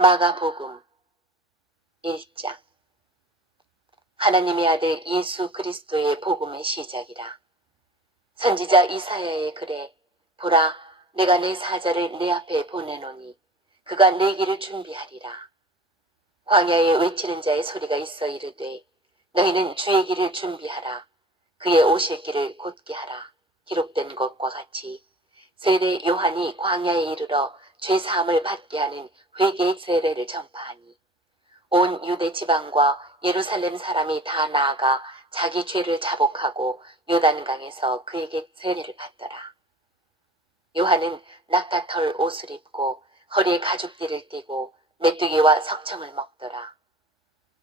마가복음 1장. 하나님의 아들 예수 그리스도의 복음의 시작이라. 선지자 이사야의 글에 보라, 내가 내 사자를 내 앞에 보내노니 그가 내 길을 준비하리라. 광야에 외치는 자의 소리가 있어 이르되 너희는 주의 길을 준비하라. 그의 오실 길을 곧게 하라. 기록된 것과 같이 세례 요한이 광야에 이르러 죄사함을 받게 하는 회개의 세례를 전파하니 온 유대 지방과 예루살렘 사람이 다 나아가 자기 죄를 자복하고 요단강에서 그에게 세례를 받더라. 요한은 낙타털 옷을 입고 허리에 가죽띠를 띠고 메뚜기와 석청을 먹더라.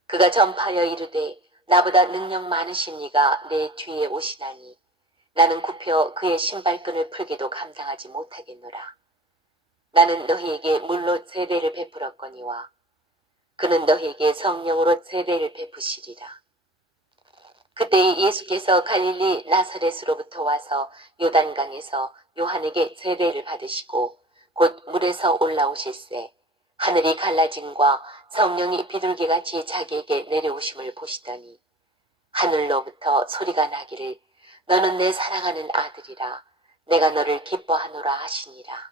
그가 전파하여 이르되 나보다 능력 많으신 이가 내 뒤에 오시나니 나는 굽혀 그의 신발끈을 풀기도 감당하지 못하겠노라. 나는 너희에게 물로 세례를 베풀었거니와 그는 너희에게 성령으로 세례를 베푸시리라. 그때 예수께서 갈릴리 나사렛으로부터 와서 요단강에서 요한에게 세례를 받으시고 곧 물에서 올라오실새 하늘이 갈라짐과 성령이 비둘기같이 자기에게 내려오심을 보시더니 하늘로부터 소리가 나기를 너는 내 사랑하는 아들이라 내가 너를 기뻐하노라 하시니라.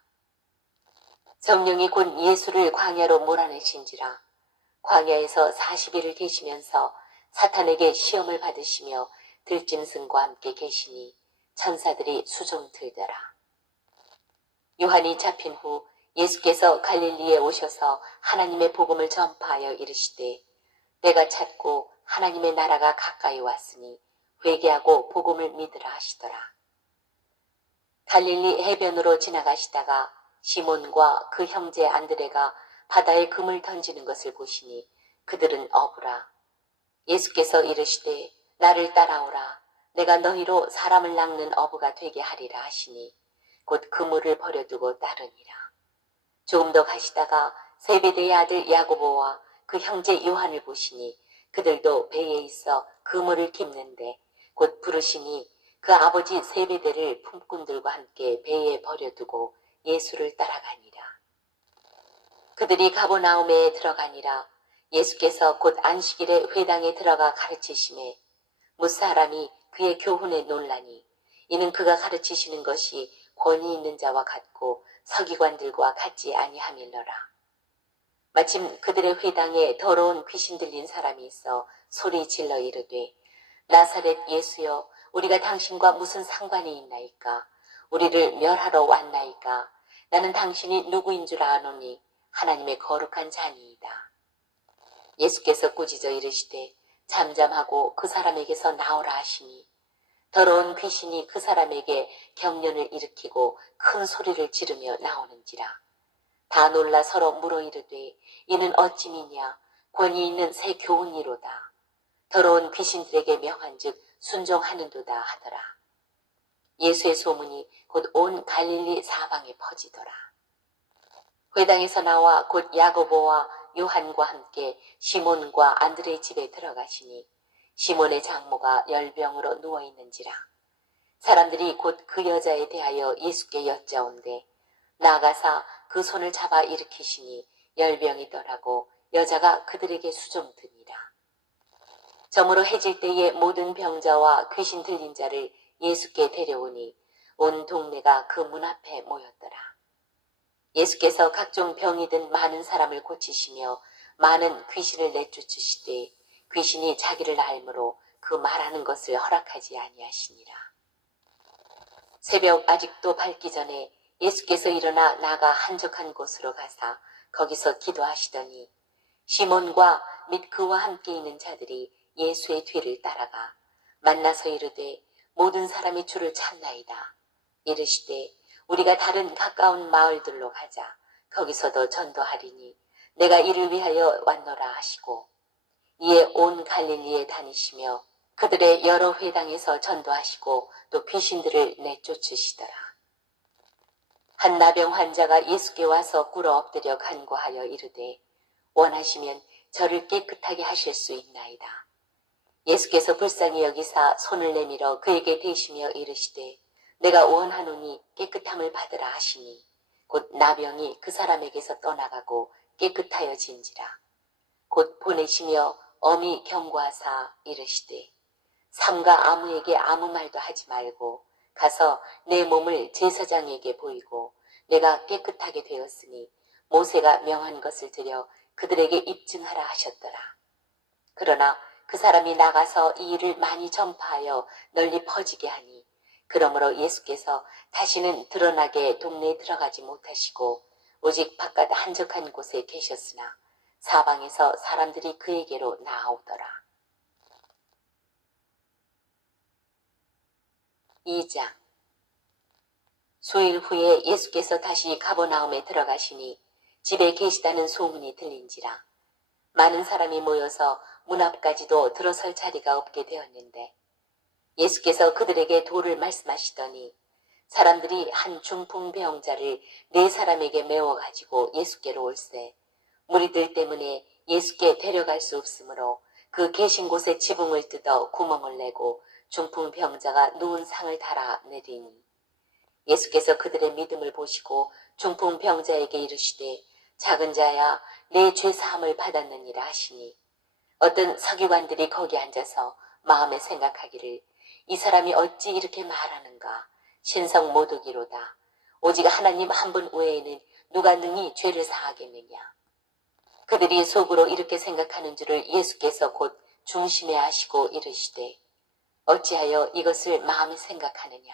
성령이 곧 예수를 광야로 몰아내신지라. 광야에서 40일을 계시면서 사탄에게 시험을 받으시며 들짐승과 함께 계시니 천사들이 수종 들더라. 요한이 잡힌 후 예수께서 갈릴리에 오셔서 하나님의 복음을 전파하여 이르시되 때가 찼고 하나님의 나라가 가까이 왔으니 회개하고 복음을 믿으라 하시더라. 갈릴리 해변으로 지나가시다가 시몬과 그 형제 안드레가 바다에 금을 던지는 것을 보시니 그들은 어부라. 예수께서 이르시되 나를 따라오라. 내가 너희로 사람을 낚는 어부가 되게 하리라 하시니 곧 그물을 버려두고 따르니라. 조금 더 가시다가 세베대의 아들 야고보와 그 형제 요한을 보시니 그들도 배에 있어 그물을 깁는데 곧 부르시니 그 아버지 세베대를 품꾼들과 함께 배에 버려두고 예수를 따라가니라. 그들이 가버나움에 들어가니라. 예수께서 곧 안식일에 회당에 들어가 가르치심에 무사람이 그의 교훈에 놀라니 이는 그가 가르치시는 것이 권위 있는 자와 같고 서기관들과 같지 아니함일러라. 마침 그들의 회당에 더러운 귀신 들린 사람이 있어 소리 질러 이르되 나사렛 예수여 우리가 당신과 무슨 상관이 있나이까? 우리를 멸하러 왔나이까? 나는 당신이 누구인 줄 아노니 하나님의 거룩한 자니이다. 예수께서 꾸짖어 이르시되 잠잠하고 그 사람에게서 나오라 하시니 더러운 귀신이 그 사람에게 경련을 일으키고 큰 소리를 지르며 나오는지라. 다 놀라 서로 물어 이르되 이는 어찌미냐? 권위 있는 새 교훈이로다. 더러운 귀신들에게 명한즉 순종하는도다 하더라. 예수의 소문이 곧 온 갈릴리 사방에 퍼지더라. 회당에서 나와 곧 야고보와 요한과 함께 시몬과 안드레의 집에 들어가시니 시몬의 장모가 열병으로 누워있는지라. 사람들이 곧 그 여자에 대하여 예수께 여짜온대 나가사 그 손을 잡아 일으키시니 열병이더라고 여자가 그들에게 수종드니라. 저물어 해질 때에 모든 병자와 귀신 들린 자를 예수께 데려오니 온 동네가 그 문 앞에 모였더라. 예수께서 각종 병이 든 많은 사람을 고치시며 많은 귀신을 내쫓으시되 귀신이 자기를 알므로 그 말하는 것을 허락하지 아니하시니라. 새벽 아직도 밝기 전에 예수께서 일어나 나가 한적한 곳으로 가사 거기서 기도하시더니 시몬과 및 그와 함께 있는 자들이 예수의 뒤를 따라가 만나서 이르되 모든 사람이 주를 찾나이다. 이르시되 우리가 다른 가까운 마을들로 가자. 거기서도 전도하리니 내가 이를 위하여 왔노라 하시고 이에 온 갈릴리에 다니시며 그들의 여러 회당에서 전도하시고 또 귀신들을 내쫓으시더라. 한 나병 환자가 예수께 와서 꿇어 엎드려 간구하여 이르되 원하시면 저를 깨끗하게 하실 수 있나이다. 예수께서 불쌍히 여기사 손을 내밀어 그에게 대시며 이르시되 내가 원하노니 깨끗함을 받으라 하시니 곧 나병이 그 사람에게서 떠나가고 깨끗하여진지라. 곧 보내시며 엄히 경고하사 이르시되 삼가 아무에게 아무 말도 하지 말고 가서 내 몸을 제사장에게 보이고 내가 깨끗하게 되었으니 모세가 명한 것을 들여 그들에게 입증하라 하셨더라. 그러나 그 사람이 나가서 이 일을 많이 전파하여 널리 퍼지게 하니 그러므로 예수께서 다시는 드러나게 동네에 들어가지 못하시고 오직 바깥 한적한 곳에 계셨으나 사방에서 사람들이 그에게로 나아오더라. 2장. 수일 후에 예수께서 다시 가버나움에 들어가시니 집에 계시다는 소문이 들린지라. 많은 사람이 모여서 문 앞까지도 들어설 자리가 없게 되었는데 예수께서 그들에게 도를 말씀하시더니 사람들이 한 중풍병자를 4사람에게 메워가지고 예수께로 올세 무리들 때문에 예수께 데려갈 수 없으므로 그 계신 곳에 지붕을 뜯어 구멍을 내고 중풍병자가 누운 상을 달아 내리니 예수께서 그들의 믿음을 보시고 중풍병자에게 이르시되 작은 자야 내 죄 사함을 받았느니라 하시니 어떤 서기관들이 거기 앉아서 마음에 생각하기를 이 사람이 어찌 이렇게 말하는가 신성 모독이로다. 오직 하나님 한 분 외에는 누가 능히 죄를 사하겠느냐. 그들이 속으로 이렇게 생각하는 줄을 예수께서 곧 중심에 하시고 이르시되 어찌하여 이것을 마음에 생각하느냐.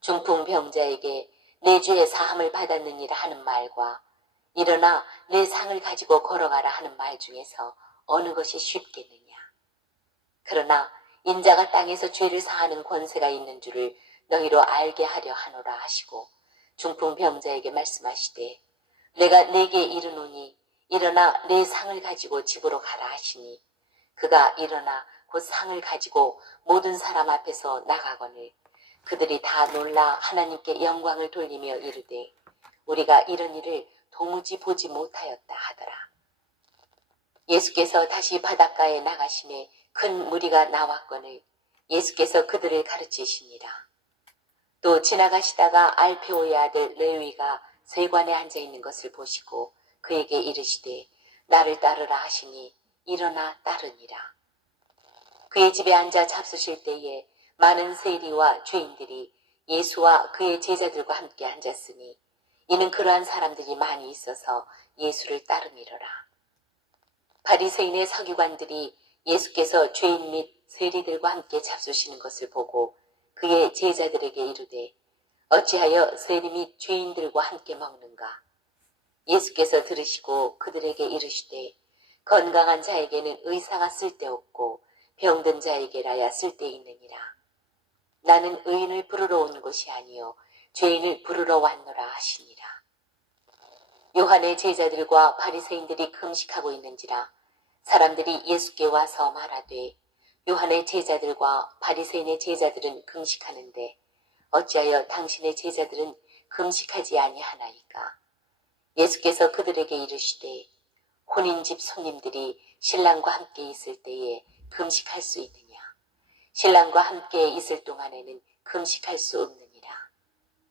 중풍병자에게 내 죄의 사함을 받았느니라 하는 말과 일어나 내 상을 가지고 걸어가라 하는 말 중에서 어느 것이 쉽겠느냐. 그러나 인자가 땅에서 죄를 사하는 권세가 있는 줄을 너희로 알게 하려 하노라 하시고 중풍병자에게 말씀하시되 내가 네게 이르노니 일어나 내 상을 가지고 집으로 가라 하시니 그가 일어나 곧 상을 가지고 모든 사람 앞에서 나가거늘 그들이 다 놀라 하나님께 영광을 돌리며 이르되 우리가 이런 일을 도무지 보지 못하였다 하더라. 예수께서 다시 바닷가에 나가심에 큰 무리가 나왔거늘 예수께서 그들을 가르치시니라. 또 지나가시다가 알페오의 아들 레위가 세관에 앉아 있는 것을 보시고 그에게 이르시되 나를 따르라 하시니 일어나 따르니라. 그의 집에 앉아 잡수실 때에 많은 세리와 죄인들이 예수와 그의 제자들과 함께 앉았으니 이는 그러한 사람들이 많이 있어서 예수를 따르미러라. 바리새인의 서기관들이 예수께서 죄인 및 세리들과 함께 잡수시는 것을 보고 그의 제자들에게 이르되 어찌하여 세리 및 죄인들과 함께 먹는가. 예수께서 들으시고 그들에게 이르시되 건강한 자에게는 의사가 쓸데없고 병든 자에게라야 쓸데있느니라. 나는 의인을 부르러 온 것이 아니요 죄인을 부르러 왔노라 하시니라. 요한의 제자들과 바리새인들이 금식하고 있는지라 사람들이 예수께 와서 말하되 요한의 제자들과 바리새인의 제자들은 금식하는데 어찌하여 당신의 제자들은 금식하지 아니하나이까. 예수께서 그들에게 이르시되 혼인집 손님들이 신랑과 함께 있을 때에 금식할 수 있느냐. 신랑과 함께 있을 동안에는 금식할 수 없느니라.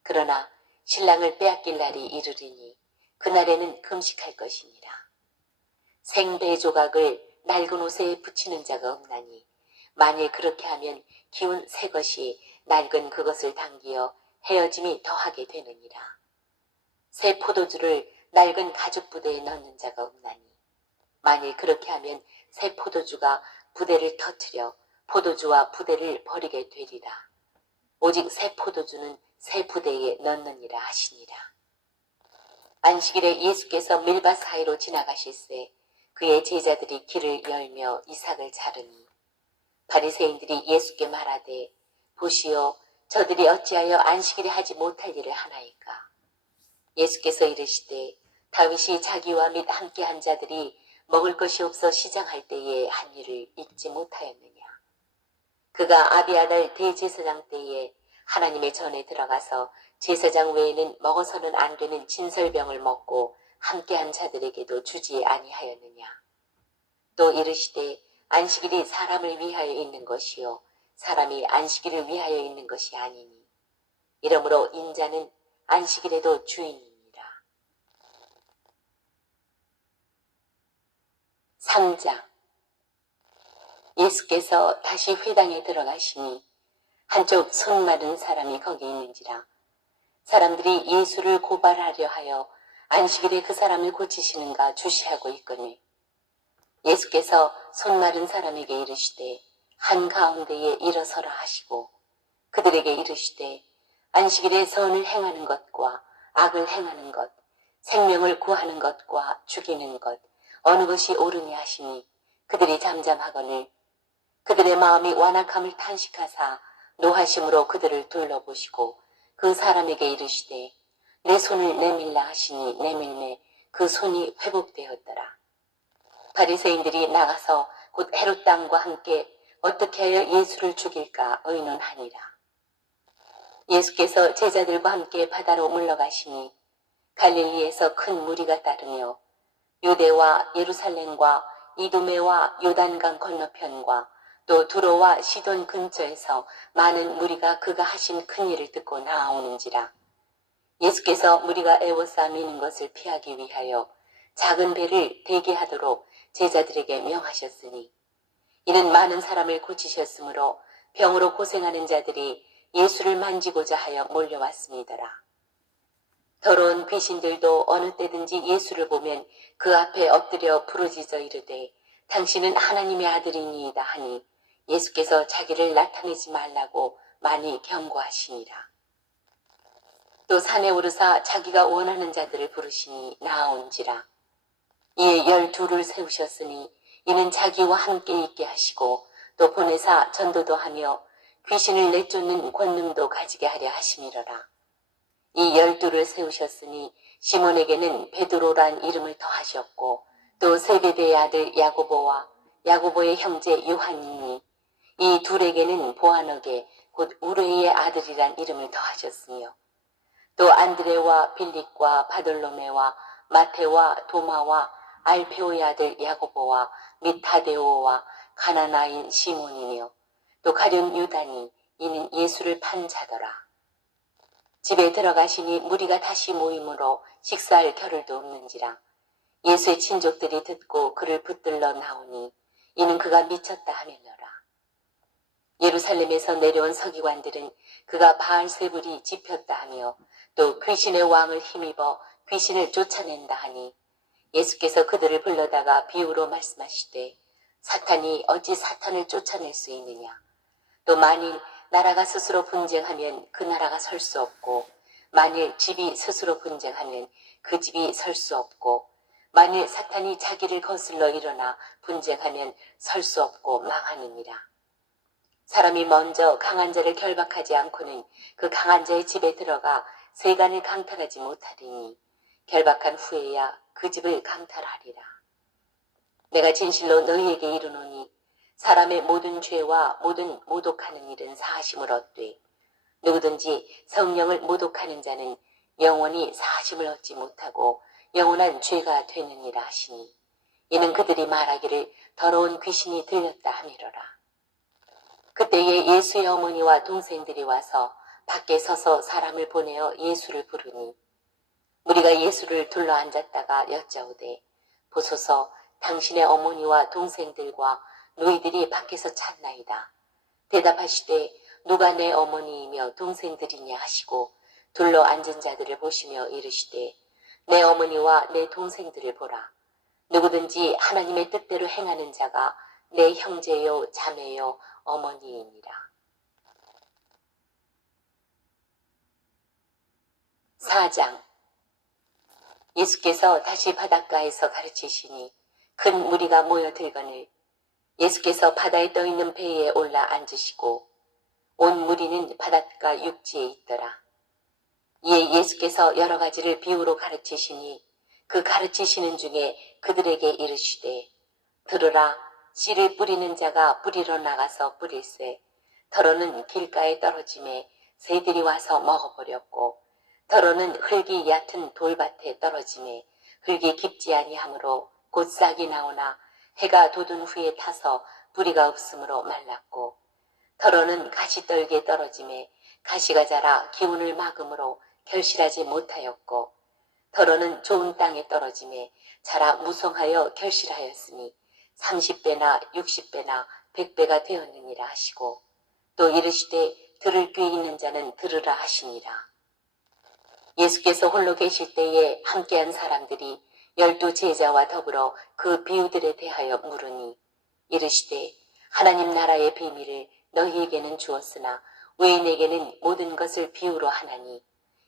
그러나 신랑을 빼앗길 날이 이르리니 그날에는 금식할 것이니라. 생배 조각을 낡은 옷에 붙이는 자가 없나니 만일 그렇게 하면 기운 새 것이 낡은 그것을 당기어 헤어짐이 더하게 되느니라. 새 포도주를 낡은 가죽 부대에 넣는 자가 없나니 만일 그렇게 하면 새 포도주가 부대를 터뜨려 포도주와 부대를 버리게 되리라. 오직 새 포도주는 새 부대에 넣느니라 하시니라. 안식일에 예수께서 밀밭 사이로 지나가실새 그의 제자들이 길을 열며 이삭을 자르니 바리새인들이 예수께 말하되 보시오 저들이 어찌하여 안식일에 하지 못할 일을 하나이까. 예수께서 이르시되 다윗이 자기와 및 함께한 자들이 먹을 것이 없어 시장할 때에 한 일을 잊지 못하였느냐. 그가 아비아달 대제사장 때에 하나님의 전에 들어가서 제사장 외에는 먹어서는 안 되는 진설병을 먹고 함께한 자들에게도 주지 아니하였느냐. 또 이르시되 안식일이 사람을 위하여 있는 것이요 사람이 안식일을 위하여 있는 것이 아니니 이러므로 인자는 안식일에도 주인이니라. 3장. 예수께서 다시 회당에 들어가시니 한쪽 손 마른 사람이 거기 있는지라. 사람들이 예수를 고발하려 하여 안식일에 그 사람을 고치시는가 주시하고 있거늘 예수께서 손 마른 사람에게 이르시되 한가운데에 일어서라 하시고 그들에게 이르시되 안식일에 선을 행하는 것과 악을 행하는 것, 생명을 구하는 것과 죽이는 것 어느 것이 옳으냐 하시니 그들이 잠잠하거늘 그들의 마음이 완악함을 탄식하사 노하심으로 그들을 둘러보시고 그 사람에게 이르시되 내 손을 내밀라 하시니 내밀매 그 손이 회복되었더라. 바리새인들이 나가서 곧 헤롯 왕과 함께 어떻게 하여 예수를 죽일까 의논하니라. 예수께서 제자들과 함께 바다로 물러가시니 갈릴리에서 큰 무리가 따르며 유대와 예루살렘과 이두메와 요단강 건너편과 또 두로와 시돈 근처에서 많은 무리가 그가 하신 큰 일을 듣고 나아오는지라. 예수께서 무리가 애워싸 미는 것을 피하기 위하여 작은 배를 대기하도록 제자들에게 명하셨으니 이는 많은 사람을 고치셨으므로 병으로 고생하는 자들이 예수를 만지고자 하여 몰려왔습니다라. 더러운 귀신들도 어느 때든지 예수를 보면 그 앞에 엎드려 부르짖어 이르되 당신은 하나님의 아들이니이다 하니 예수께서 자기를 나타내지 말라고 많이 경고하시니라. 또 산에 오르사 자기가 원하는 자들을 부르시니 나아온지라. 이에 12를 세우셨으니 이는 자기와 함께 있게 하시고 또 보내사 전도도 하며 귀신을 내쫓는 권능도 가지게 하려 하심이러라. 이 12를 세우셨으니 시몬에게는 베드로란 이름을 더하셨고 또 세베대의 아들 야고보와 야고보의 형제 요한이니 이 둘에게는 보아너게 곧 우레의 아들이란 이름을 더하셨으며 또 안드레와 빌립과 바돌로메와 마테와 도마와 알페오의 아들 야고보와 및 타데오와 가나나인 시몬이며 또 가룟 유다니 이는 예수를 판 자더라. 집에 들어가시니 무리가 다시 모임으로 식사할 겨를도 없는지라. 예수의 친족들이 듣고 그를 붙들러 나오니 이는 그가 미쳤다 하며라. 예루살렘에서 내려온 서기관들은 그가 바알세불이 집혔다 하며 또 귀신의 왕을 힘입어 귀신을 쫓아낸다 하니 예수께서 그들을 불러다가 비유로 말씀하시되 사탄이 어찌 사탄을 쫓아낼 수 있느냐. 또 만일 나라가 스스로 분쟁하면 그 나라가 설 수 없고 만일 집이 스스로 분쟁하면 그 집이 설 수 없고 만일 사탄이 자기를 거슬러 일어나 분쟁하면 설 수 없고 망하느니라. 사람이 먼저 강한 자를 결박하지 않고는 그 강한 자의 집에 들어가 세간을 강탈하지 못하리니 결박한 후에야 그 집을 강탈하리라. 내가 진실로 너희에게 이르노니 사람의 모든 죄와 모든 모독하는 일은 사하심을 얻되 누구든지 성령을 모독하는 자는 영원히 사하심을 얻지 못하고 영원한 죄가 되느니라 하시니 이는 그들이 말하기를 더러운 귀신이 들렸다 함이로라. 그때에 예수의 어머니와 동생들이 와서 밖에 서서 사람을 보내어 예수를 부르니 무리가 예수를 둘러 앉았다가 여짜오되 보소서 당신의 어머니와 동생들과 너희들이 밖에서 찾나이다. 대답하시되 누가 내 어머니이며 동생들이냐 하시고 둘러 앉은 자들을 보시며 이르시되 내 어머니와 내 동생들을 보라. 누구든지 하나님의 뜻대로 행하는 자가 내 형제요 자매요 어머니이니라. 4장. 예수께서 다시 바닷가에서 가르치시니 큰 무리가 모여들거늘 예수께서 바다에 떠있는 배에 올라 앉으시고 온 무리는 바닷가 육지에 있더라. 이에 예수께서 여러 가지를 비유로 가르치시니 그 가르치시는 중에 그들에게 이르시되 들으라. 씨를 뿌리는 자가 뿌리러 나가서 뿌릴새 더러는 길가에 떨어짐에 새들이 와서 먹어버렸고 더러는 흙이 얕은 돌밭에 떨어짐에 흙이 깊지 아니하므로 곧 싹이 나오나 해가 돋은 후에 타서 뿌리가 없으므로 말랐고 더러는 가시떨기에 떨어짐에 가시가 자라 기운을 막음으로 결실하지 못하였고 더러는 좋은 땅에 떨어짐에 자라 무성하여 결실하였으니 30배나 60배나 100배가 되었느니라 하시고 또 이르시되 들을 귀 있는 자는 들으라 하시니라. 예수께서 홀로 계실 때에 함께한 사람들이 12 제자와 더불어 그 비유들에 대하여 물으니 이르시되 하나님 나라의 비밀을 너희에게는 주었으나 외인에게는 모든 것을 비유로 하나니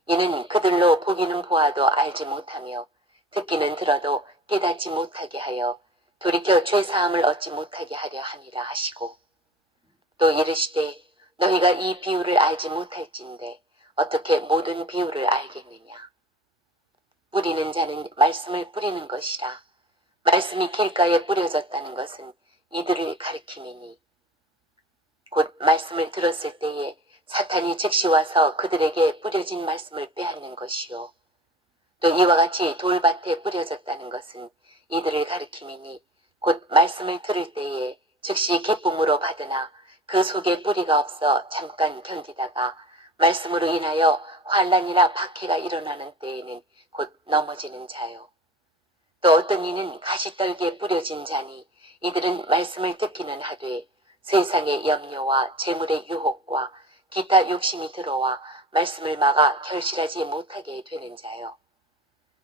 이는 그들로 보기는 보아도 알지 못하며 듣기는 들어도 깨닫지 못하게 하여 돌이켜 죄사함을 얻지 못하게 하려 함이라 하시고 또 이르시되 너희가 이 비유를 알지 못할진대 어떻게 모든 비유를 알겠느냐. 뿌리는 자는 말씀을 뿌리는 것이라. 말씀이 길가에 뿌려졌다는 것은 이들을 가리킴이니 곧 말씀을 들었을 때에 사탄이 즉시 와서 그들에게 뿌려진 말씀을 빼앗는 것이요. 또 이와 같이 돌밭에 뿌려졌다는 것은 이들을 가리킴이니 곧 말씀을 들을 때에 즉시 기쁨으로 받으나 그 속에 뿌리가 없어 잠깐 견디다가 말씀으로 인하여 환난이나 박해가 일어나는 때에는 곧 넘어지는 자요. 또 어떤 이는 가시떨기에 뿌려진 자니 이들은 말씀을 듣기는 하되 세상의 염려와 재물의 유혹과 기타 욕심이 들어와 말씀을 막아 결실하지 못하게 되는 자요.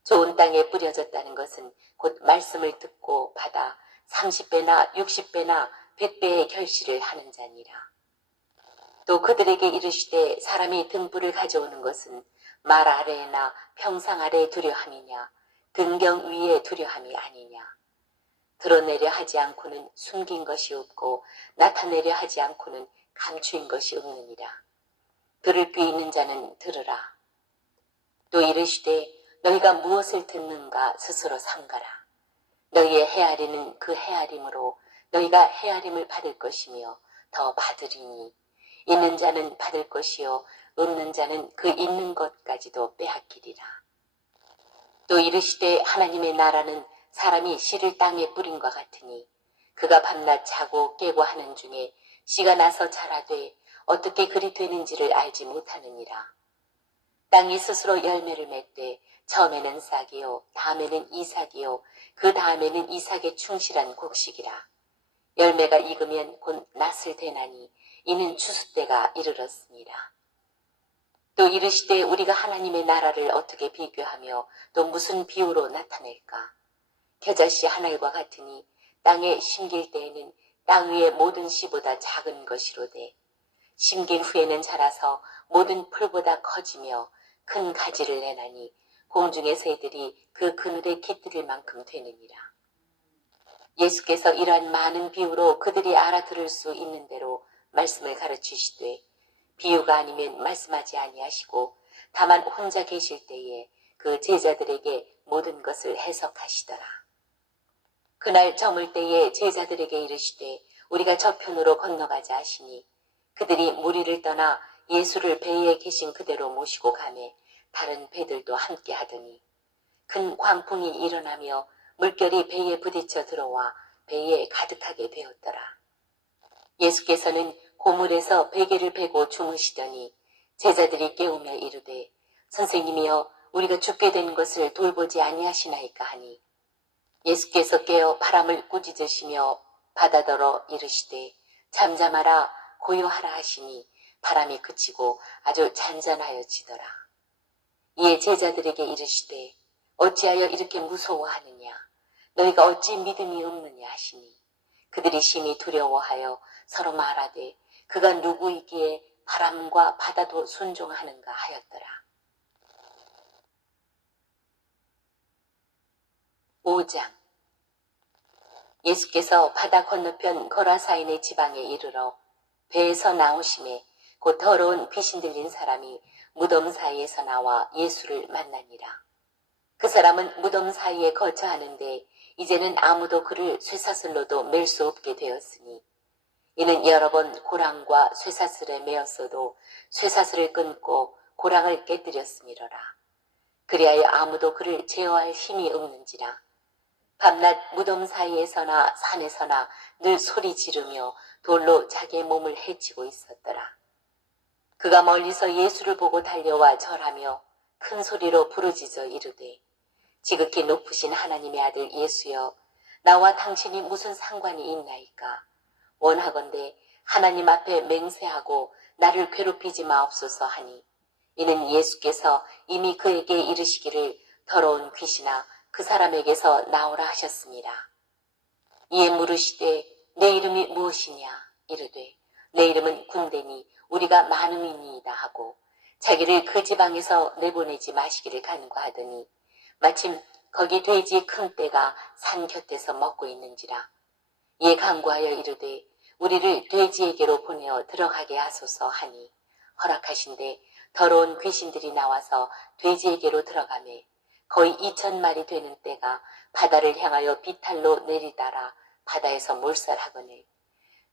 좋은 땅에 뿌려졌다는 것은 곧 말씀을 듣고 받아 30배나 60배나 100배의 결실을 하는 자니라. 또 그들에게 이르시되 사람이 등불을 가져오는 것은 말 아래나 평상 아래에 두려함이냐 등경 위에 두려함이 아니냐. 드러내려 하지 않고는 숨긴 것이 없고 나타내려 하지 않고는 감추인 것이 없느니라. 들을 귀 있는 자는 들으라. 또 이르시되 너희가 무엇을 듣는가 스스로 삼가라. 너희의 헤아리는 그 헤아림으로 너희가 헤아림을 받을 것이며 더 받으리니 있는 자는 받을 것이요 없는 자는 그 있는 것까지도 빼앗기리라. 또 이르시되 하나님의 나라는 사람이 씨를 땅에 뿌린 것 같으니 그가 밤낮 자고 깨고 하는 중에 씨가 나서 자라되 어떻게 그리 되는지를 알지 못하느니라. 땅이 스스로 열매를 맺되 처음에는 싹이요 다음에는 이삭이요 그 다음에는 이삭의 충실한 곡식이라. 열매가 익으면 곧 낫을 대나니 이는 추수 때가 이르렀습니다. 또 이르시되 우리가 하나님의 나라를 어떻게 비교하며 또 무슨 비유로 나타낼까. 겨자씨 한 알과 같으니 땅에 심길 때에는 땅 위의 모든 씨보다 작은 것이로되 심긴 후에는 자라서 모든 풀보다 커지며 큰 가지를 내나니 공중의 새들이 그 그늘에 깃들일 만큼 되느니라. 예수께서 이러한 많은 비유로 그들이 알아들을 수 있는 대로 말씀을 가르치시되 비유가 아니면 말씀하지 아니하시고 다만 혼자 계실 때에 그 제자들에게 모든 것을 해석하시더라. 그날 저물 때에 제자들에게 이르시되 우리가 저편으로 건너가자 하시니 그들이 무리를 떠나 예수를 배에 계신 그대로 모시고 가매 다른 배들도 함께 하더니 큰 광풍이 일어나며 물결이 배에 부딪혀 들어와 배에 가득하게 되었더라. 예수께서는 고물에서 베개를 베고 주무시더니 제자들이 깨우며 이르되 선생님이여 우리가 죽게 된 것을 돌보지 아니하시나이까 하니 예수께서 깨어 바람을 꾸짖으시며 바다더러 이르시되 잠잠하라 고요하라 하시니 바람이 그치고 아주 잔잔하여지더라. 이에 제자들에게 이르시되 어찌하여 이렇게 무서워하느냐 너희가 어찌 믿음이 없느냐 하시니 그들이 심히 두려워하여 서로 말하되 그가 누구이기에 바람과 바다도 순종하는가 하였더라. 5장. 예수께서 바다 건너편 거라사인의 지방에 이르러 배에서 나오심에 곧 더러운 귀신 들린 사람이 무덤 사이에서 나와 예수를 만나니라. 그 사람은 무덤 사이에 거처하는데 이제는 아무도 그를 쇠사슬로도 맬 수 없게 되었으니 이는 여러 번 고랑과 쇠사슬에 매었어도 쇠사슬을 끊고 고랑을 깨뜨렸음이로라. 그리하여 아무도 그를 제어할 힘이 없는지라. 밤낮 무덤 사이에서나 산에서나 늘 소리 지르며 돌로 자기의 몸을 해치고 있었더라. 그가 멀리서 예수를 보고 달려와 절하며 큰 소리로 부르짖어 이르되 지극히 높으신 하나님의 아들 예수여 나와 당신이 무슨 상관이 있나이까? 원하건대 하나님 앞에 맹세하고 나를 괴롭히지 마옵소서 하니, 이는 예수께서 이미 그에게 이르시기를 더러운 귀신아 그 사람에게서 나오라 하셨습니다. 이에 물으시되 내 이름이 무엇이냐? 이르되 내 이름은 군대니 우리가 많음이니이다 하고 자기를 그 지방에서 내보내지 마시기를 간구하더니, 마침 거기 돼지 큰 떼가 산 곁에서 먹고 있는지라. 이에 간구하여 이르되 우리를 돼지에게로 보내어 들어가게 하소서 하니, 허락하신대 더러운 귀신들이 나와서 돼지에게로 들어가매 거의 2,000마리 되는 떼가 바다를 향하여 비탈로 내리다라 바다에서 몰살하거늘,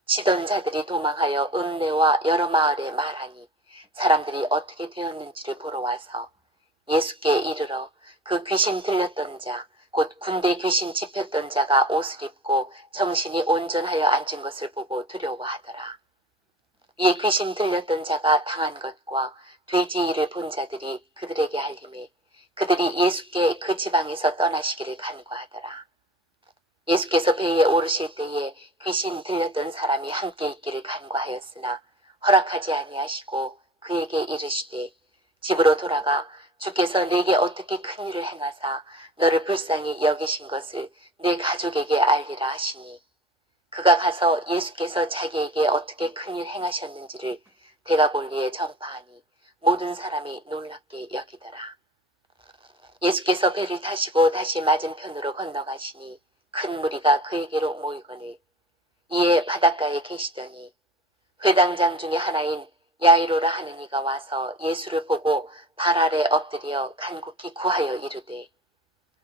치던 자들이 도망하여 읍내와 여러 마을에 말하니 사람들이 어떻게 되었는지를 보러 와서 예수께 이르러 그 귀신 들렸던 자, 곧 군대 귀신 집혔던 자가 옷을 입고 정신이 온전하여 앉은 것을 보고 두려워하더라. 이에 귀신 들렸던 자가 당한 것과 돼지 일을 본 자들이 그들에게 알림해 그들이 예수께 그 지방에서 떠나시기를 간구하더라. 예수께서 배에 오르실 때에 귀신 들렸던 사람이 함께 있기를 간구하였으나 허락하지 아니하시고 그에게 이르시되 집으로 돌아가 주께서 내게 어떻게 큰 일을 행하사 너를 불쌍히 여기신 것을 내 가족에게 알리라 하시니, 그가 가서 예수께서 자기에게 어떻게 큰 일 행하셨는지를 데가볼리에 전파하니 모든 사람이 놀랍게 여기더라. 예수께서 배를 타시고 다시 맞은편으로 건너가시니 큰 무리가 그에게로 모이거늘, 이에 바닷가에 계시더니 회당장 중에 하나인 야이로라 하는 이가 와서 예수를 보고 발 아래 엎드려 간곡히 구하여 이르되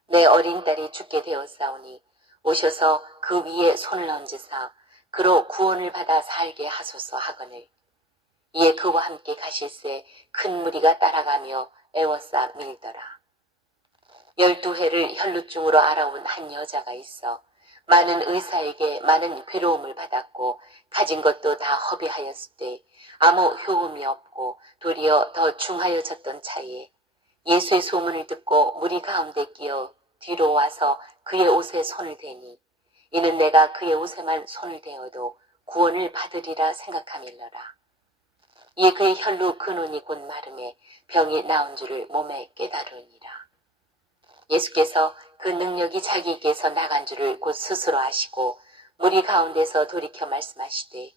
내 어린 딸이 죽게 되었사오니 오셔서 그 위에 손을 얹으사 그로 구원을 받아 살게 하소서 하거늘, 이에 그와 함께 가실새 큰 무리가 따라가며 애워싸 밀더라. 12해를 혈루증으로 알아온 한 여자가 있어 많은 의사에게 많은 괴로움을 받았고 가진 것도 다 허비하였을 때 아무 효험이 없고 도리어 더 중하여졌던 차에 예수의 소문을 듣고 무리 가운데 끼어 뒤로 와서 그의 옷에 손을 대니, 이는 내가 그의 옷에만 손을 대어도 구원을 받으리라 생각함일러라. 이에 그의 혈루 근원이 곧 마름에 병이 나온 줄을 몸에 깨달으니라. 예수께서 그 능력이 자기에게서 나간 줄을 곧 스스로 아시고 무리 가운데서 돌이켜 말씀하시되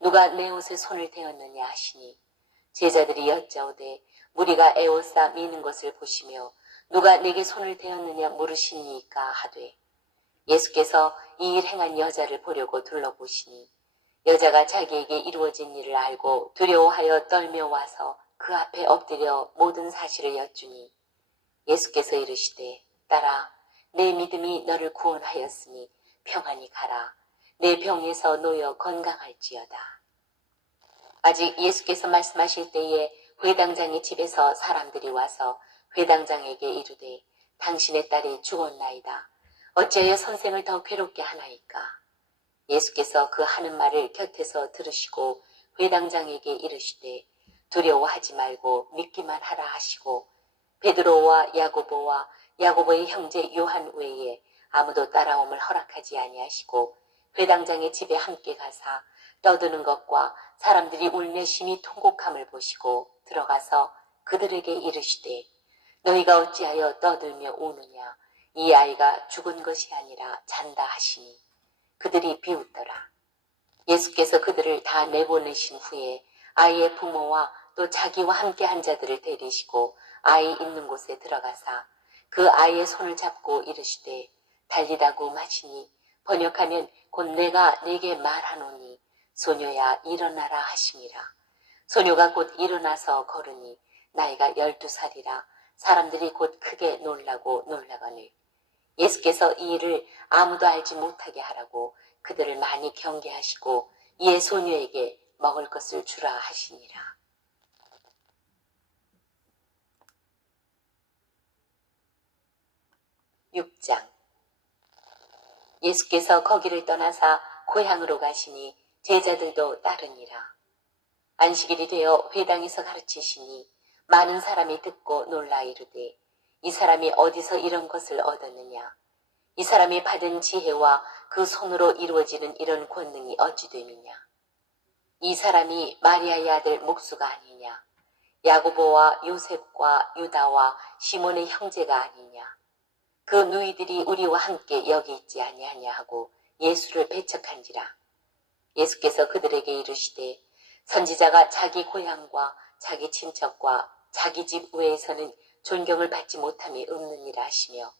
누가 내 옷에 손을 대었느냐 하시니, 제자들이 여짜오되 무리가 애워싸 미는 것을 보시며 누가 내게 손을 대었느냐 물으시니까 하되, 예수께서 이 일 행한 여자를 보려고 둘러보시니 여자가 자기에게 이루어진 일을 알고 두려워하여 떨며 와서 그 앞에 엎드려 모든 사실을 여쭈니, 예수께서 이르시되 딸아 내 믿음이 너를 구원하였으니 평안히 가라. 내 병에서 놓여 건강할지어다. 아직 예수께서 말씀하실 때에 회당장의 집에서 사람들이 와서 회당장에게 이르되 당신의 딸이 죽었나이다. 어찌하여 선생을 더 괴롭게 하나이까? 예수께서 그 하는 말을 곁에서 들으시고 회당장에게 이르시되 두려워하지 말고 믿기만 하라 하시고 베드로와 야고보와 야고보의 형제 요한 외에 아무도 따라옴을 허락하지 아니하시고 회당장의 집에 함께 가사 떠드는 것과 사람들이 울며 심히 통곡함을 보시고 들어가서 그들에게 이르시되 너희가 어찌하여 떠들며 우느냐? 이 아이가 죽은 것이 아니라 잔다 하시니 그들이 비웃더라. 예수께서 그들을 다 내보내신 후에 아이의 부모와 또 자기와 함께 한 자들을 데리시고 아이 있는 곳에 들어가사 그 아이의 손을 잡고 이르시되 달리다고 마시니 번역하면 곧 내가 네게 말하노니 소녀야 일어나라 하심이라. 소녀가 곧 일어나서 걸으니 나이가 12살이라 사람들이 곧 크게 놀라고 놀라거늘, 예수께서 이 일을 아무도 알지 못하게 하라고 그들을 많이 경계하시고 이에 소녀에게 먹을 것을 주라 하시니라. 6장. 예수께서 거기를 떠나사 고향으로 가시니 제자들도 따르니라. 안식일이 되어 회당에서 가르치시니 많은 사람이 듣고 놀라 이르되 이 사람이 어디서 이런 것을 얻었느냐? 이 사람이 받은 지혜와 그 손으로 이루어지는 이런 권능이 어찌 됨이냐. 이 사람이 마리아의 아들 목수가 아니냐. 야고보와 요셉과 유다와 시몬의 형제가 아니냐. 그 누이들이 우리와 함께 여기 있지 아니하냐 하고 예수를 배척한지라. 예수께서 그들에게 이르시되 선지자가 자기 고향과 자기 친척과 자기 집 외에서는 존경을 받지 못함이 없느니라 하시며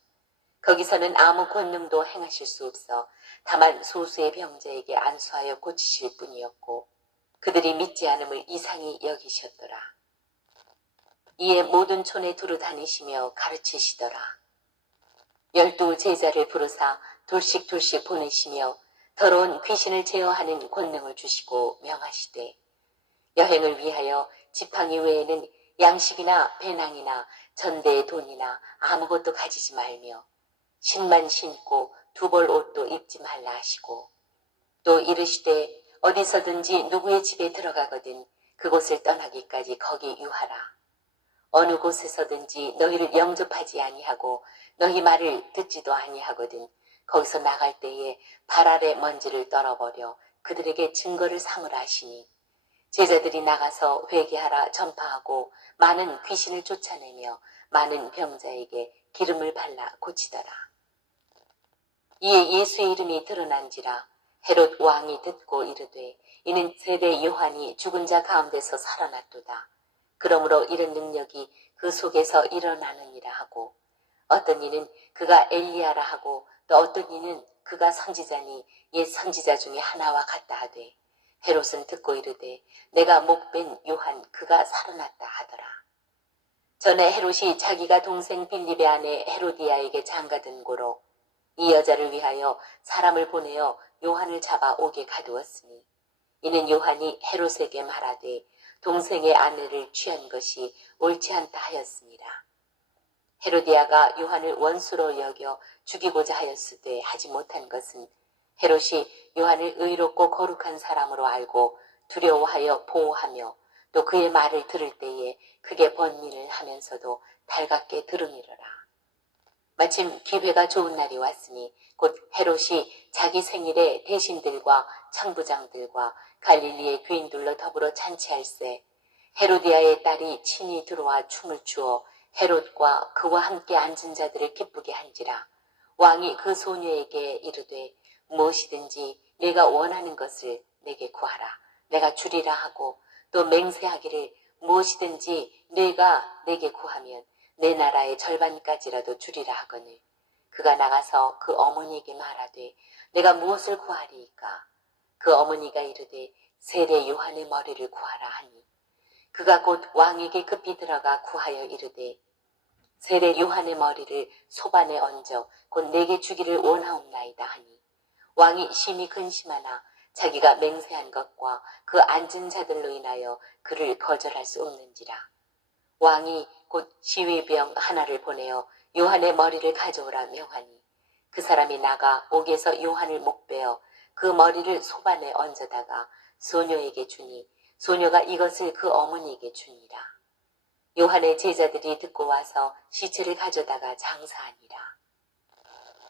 거기서는 아무 권능도 행하실 수 없어 다만 소수의 병자에게 안수하여 고치실 뿐이었고 그들이 믿지 않음을 이상히 여기셨더라. 이에 모든 촌에 두루 다니시며 가르치시더라. 12 제자를 부르사 둘씩 보내시며 더러운 귀신을 제어하는 권능을 주시고 명하시되 여행을 위하여 지팡이 외에는 양식이나 배낭이나 전대의 돈이나 아무것도 가지지 말며 신만 신고 두벌 옷도 입지 말라 하시고 또 이르시되 어디서든지 누구의 집에 들어가거든 그곳을 떠나기까지 거기 유하라. 어느 곳에서든지 너희를 영접하지 아니하고 너희 말을 듣지도 아니하거든 거기서 나갈 때에 발 아래 먼지를 떨어버려 그들에게 증거를 삼으라 하시니 제자들이 나가서 회개하라 전파하고 많은 귀신을 쫓아내며 많은 병자에게 기름을 발라 고치더라. 이에 예수의 이름이 드러난지라 헤롯 왕이 듣고 이르되 이는 세례 요한이 죽은 자 가운데서 살아났도다. 그러므로 이런 능력이 그 속에서 일어나느니라 하고 어떤 이는 그가 엘리야라 하고 또 어떤 이는 그가 선지자니 옛 선지자 중에 하나와 같다 하되 헤롯은 듣고 이르되 내가 목벤 요한 그가 살아났다 하더라. 전에 헤롯이 자기가 동생 빌립의 아내 헤로디아에게 장가든 고로 이 여자를 위하여 사람을 보내어 요한을 잡아 오게 가두었으니 이는 요한이 헤롯에게 말하되 동생의 아내를 취한 것이 옳지 않다 하였습니다. 헤로디아가 요한을 원수로 여겨 죽이고자 하였으되 하지 못한 것은 헤롯이 요한을 의롭고 거룩한 사람으로 알고 두려워하여 보호하며 또 그의 말을 들을 때에 크게 번민을 하면서도 달갑게 들음이러라. 마침 기회가 좋은 날이 왔으니 곧 헤롯이 자기 생일에 대신들과 천부장들과 갈릴리의 귀인들로 더불어 잔치할세 헤로디아의 딸이 친히 들어와 춤을 추어 헤롯과 그와 함께 앉은 자들을 기쁘게 한지라. 왕이 그 소녀에게 이르되 무엇이든지 내가 원하는 것을 내게 구하라. 내가 주리라 하고 또 맹세하기를 무엇이든지 내가 내게 구하면 내 나라의 절반까지라도 주리라 하거늘 그가 나가서 그 어머니에게 말하되 내가 무엇을 구하리이까. 그 어머니가 이르되 세례 요한의 머리를 구하라 하니 그가 곧 왕에게 급히 들어가 구하여 이르되 세례 요한의 머리를 소반에 얹어 곧 내게 주기를 원하옵나이다 하니 왕이 심히 근심하나 자기가 맹세한 것과 그 앉은 자들로 인하여 그를 거절할 수 없는지라. 왕이 곧 시위병 하나를 보내어 요한의 머리를 가져오라 명하니 그 사람이 나가 옥에서 요한을 목베어 그 머리를 소반에 얹어다가 소녀에게 주니 소녀가 이것을 그 어머니에게 주니라. 요한의 제자들이 듣고 와서 시체를 가져다가 장사하니라.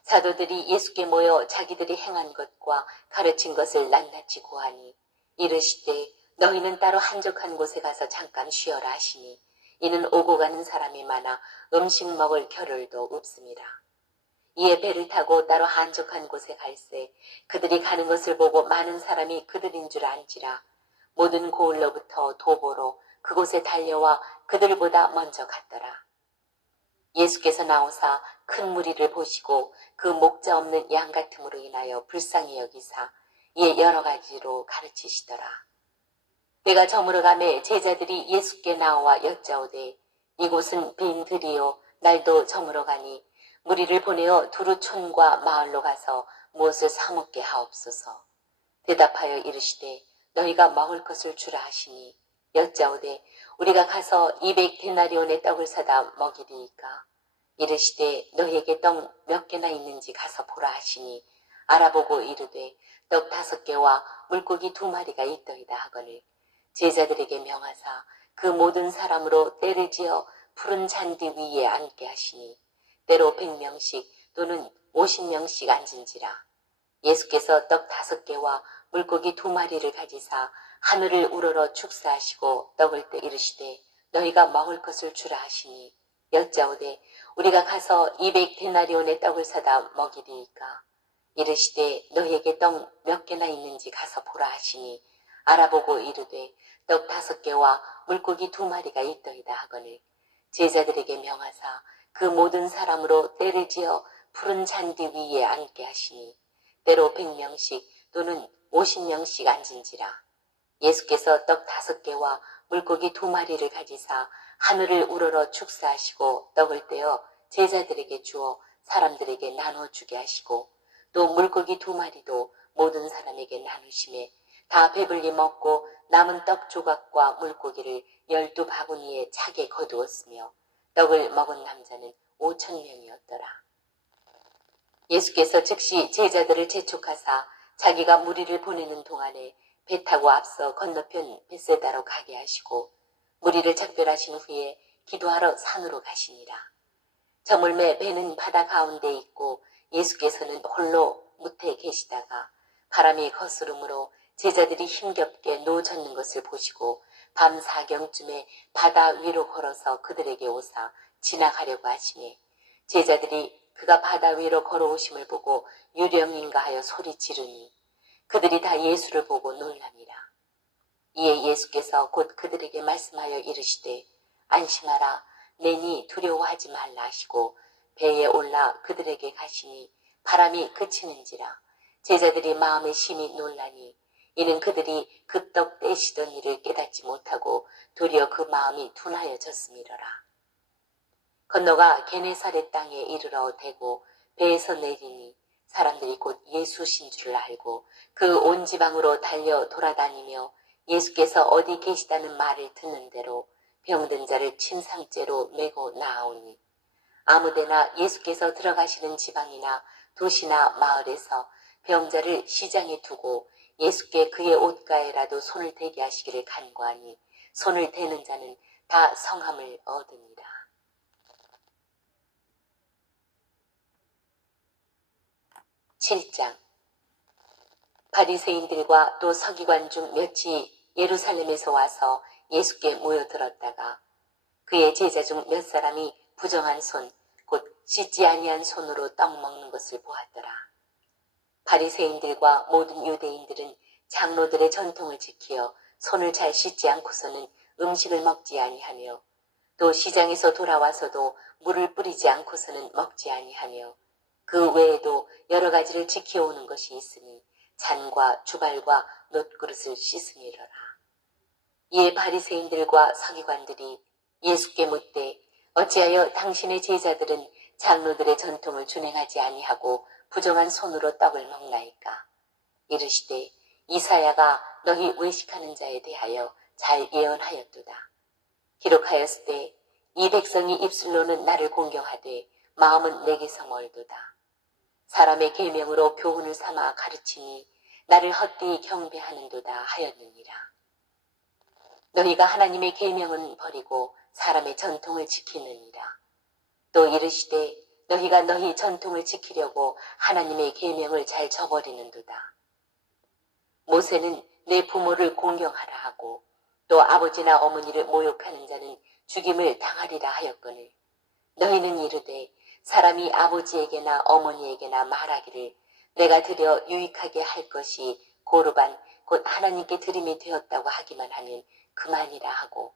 사도들이 예수께 모여 자기들이 행한 것과 가르친 것을 낱낱이 고하니 이르시되 너희는 따로 한적한 곳에 가서 잠깐 쉬어라 하시니 이는 오고 가는 사람이 많아 음식 먹을 겨를도 없습니다. 이에 배를 타고 따로 한적한 곳에 갈새 그들이 가는 것을 보고 많은 사람이 그들인 줄 안지라. 모든 고을로부터 도보로 그곳에 달려와 그들보다 먼저 갔더라. 예수께서 나오사 큰 무리를 보시고 그 목자 없는 양 같음으로 인하여 불쌍히 여기사 이에 여러 가지로 가르치시더라. 때가 저물어가매 제자들이 예수께 나와 여짜오되 이곳은 빈 들이요 날도 저물어가니 무리를 보내어 두루 촌과 마을로 가서 무엇을 사 먹게 하옵소서. 대답하여 이르시되 너희가 먹을 것을 주라 하시니 여짜오되 우리가 가서 200데나리온의 떡을 사다 먹이리이까. 이르시되 너희에게 떡 몇 개나 있는지 가서 보라 하시니 알아보고 이르되 떡 5개와 물고기 2마리가 있더이다 하거늘 제자들에게 명하사 그 모든 사람으로 때를 지어 푸른 잔디 위에 앉게 하시니 때로 100명씩 또는 50명씩 앉은지라. 예수께서 떡 5개와 물고기 2마리를 가지사 하늘을 우러러 축사하시고 떡을 떼 이르시되 너희가 먹을 것을 주라 하시니 여짜오되 우리가 가서 200데나리온의 떡을 사다 먹이리이까. 이르시되 너희에게 떡 몇 개나 있는지 가서 보라 하시니 알아보고 이르되 떡 5개와 물고기 2마리가 있더이다 하거늘 제자들에게 명하사 그 모든 사람으로 때를 지어 푸른 잔디 위에 앉게 하시니 때로 100명씩 또는 50명씩 앉은지라. 예수께서 떡 5개와 물고기 2마리를 가지사 하늘을 우러러 축사하시고 떡을 떼어 제자들에게 주어 사람들에게 나누어 주게 하시고 또 물고기 2마리도 모든 사람에게 나누심에 다 배불리 먹고 남은 떡 조각과 물고기를 12바구니에 차게 거두었으며 떡을 먹은 남자는 5,000명이었더라. 예수께서 즉시 제자들을 재촉하사 자기가 무리를 보내는 동안에 배 타고 앞서 건너편 벳세다로 가게 하시고 무리를 작별하신 후에 기도하러 산으로 가시니라. 저물매 배는 바다 가운데 있고 예수께서는 홀로 무태에 계시다가 바람이 거스름으로 제자들이 힘겹게 노젓는 것을 보시고 밤 4경쯤에 바다 위로 걸어서 그들에게 오사 지나가려고 하시매 제자들이 그가 바다 위로 걸어오심을 보고 유령인가 하여 소리 지르니 그들이 다 예수를 보고 놀라니라. 이에 예수께서 곧 그들에게 말씀하여 이르시되 안심하라 내니 두려워하지 말라 하시고 배에 올라 그들에게 가시니 바람이 그치는지라. 제자들이 마음에 심히 놀라니 이는 그들이 그 떡 떼시던 일을 깨닫지 못하고 도리어 그 마음이 둔하여졌음이로라. 건너가 게네사렛 땅에 이르러 대고 배에서 내리니 사람들이 곧 예수신 줄을 알고 그 온 지방으로 달려 돌아다니며 예수께서 어디 계시다는 말을 듣는 대로 병든 자를 침상째로 메고 나아오니 아무데나 예수께서 들어가시는 지방이나 도시나 마을에서 병자를 시장에 두고 예수께 그의 옷가에라도 손을 대게 하시기를 간구하니 손을 대는 자는 다 성함을 얻으니라. 7장. 바리새인들과 또 서기관 중 몇이 예루살렘에서 와서 예수께 모여들었다가 그의 제자 중 몇 사람이 부정한 손, 곧 씻지 아니한 손으로 떡 먹는 것을 보았더라. 바리새인들과 모든 유대인들은 장로들의 전통을 지키어 손을 잘 씻지 않고서는 음식을 먹지 아니하며 또 시장에서 돌아와서도 물을 뿌리지 않고서는 먹지 아니하며 그 외에도 여러 가지를 지켜오는 것이 있으니 잔과 주발과 놋그릇을 씻음이로라. 이에 바리새인들과 서기관들이 예수께 묻되 어찌하여 당신의 제자들은 장로들의 전통을 준행하지 아니하고 부정한 손으로 떡을 먹나이까? 이르시되 이사야가 너희 외식하는 자에 대하여 잘 예언하였도다. 기록하였으되 이 백성이 입술로는 나를 공경하되 마음은 내게서 멀도다. 사람의 계명으로 교훈을 삼아 가르치니 나를 헛되이 경배하는도다 하였느니라. 너희가 하나님의 계명은 버리고 사람의 전통을 지키느니라. 또 이르시되 너희가 너희 전통을 지키려고 하나님의 계명을 잘 저버리는도다. 모세는 내 부모를 공경하라 하고 또 아버지나 어머니를 모욕하는 자는 죽임을 당하리라 하였거늘 너희는 이르되 사람이 아버지에게나 어머니에게나 말하기를 내가 드려 유익하게 할 것이 고르반 곧 하나님께 드림이 되었다고 하기만 하면 그만이라 하고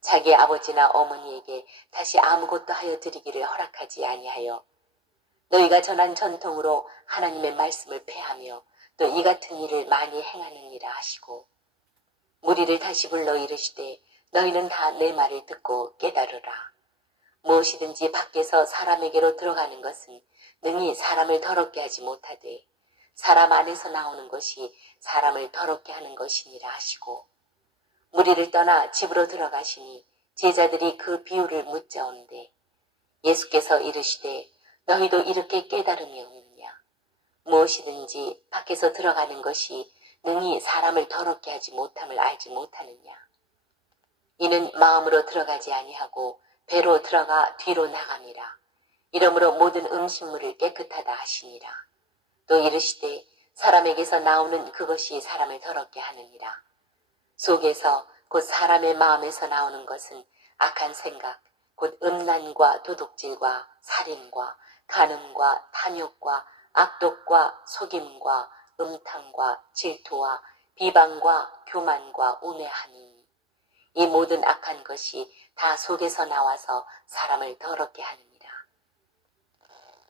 자기 아버지나 어머니에게 다시 아무것도 하여 드리기를 허락하지 아니하여 너희가 전한 전통으로 하나님의 말씀을 폐하며 또 이 같은 일을 많이 행하느니라 하시고 무리를 다시 불러 이르시되 너희는 다 내 말을 듣고 깨달으라. 무엇이든지 밖에서 사람에게로 들어가는 것은 능히 사람을 더럽게 하지 못하되 사람 안에서 나오는 것이 사람을 더럽게 하는 것이니라 하시고 무리를 떠나 집으로 들어가시니 제자들이 그 비유를 묻자온데 예수께서 이르시되 너희도 이렇게 깨달음이 없느냐? 무엇이든지 밖에서 들어가는 것이 능히 사람을 더럽게 하지 못함을 알지 못하느냐? 이는 마음으로 들어가지 아니하고 배로 들어가 뒤로 나감이라. 이러므로 모든 음식물을 깨끗하다 하시니라. 또 이르시되 사람에게서 나오는 그것이 사람을 더럽게 하느니라. 속에서 곧 사람의 마음에서 나오는 것은 악한 생각, 곧 음란과 도둑질과 살인과 간음과 탐욕과 악독과 속임과 음탕과 질투와 비방과 교만과 우매하니 이 모든 악한 것이 다 속에서 나와서 사람을 더럽게 하느니라.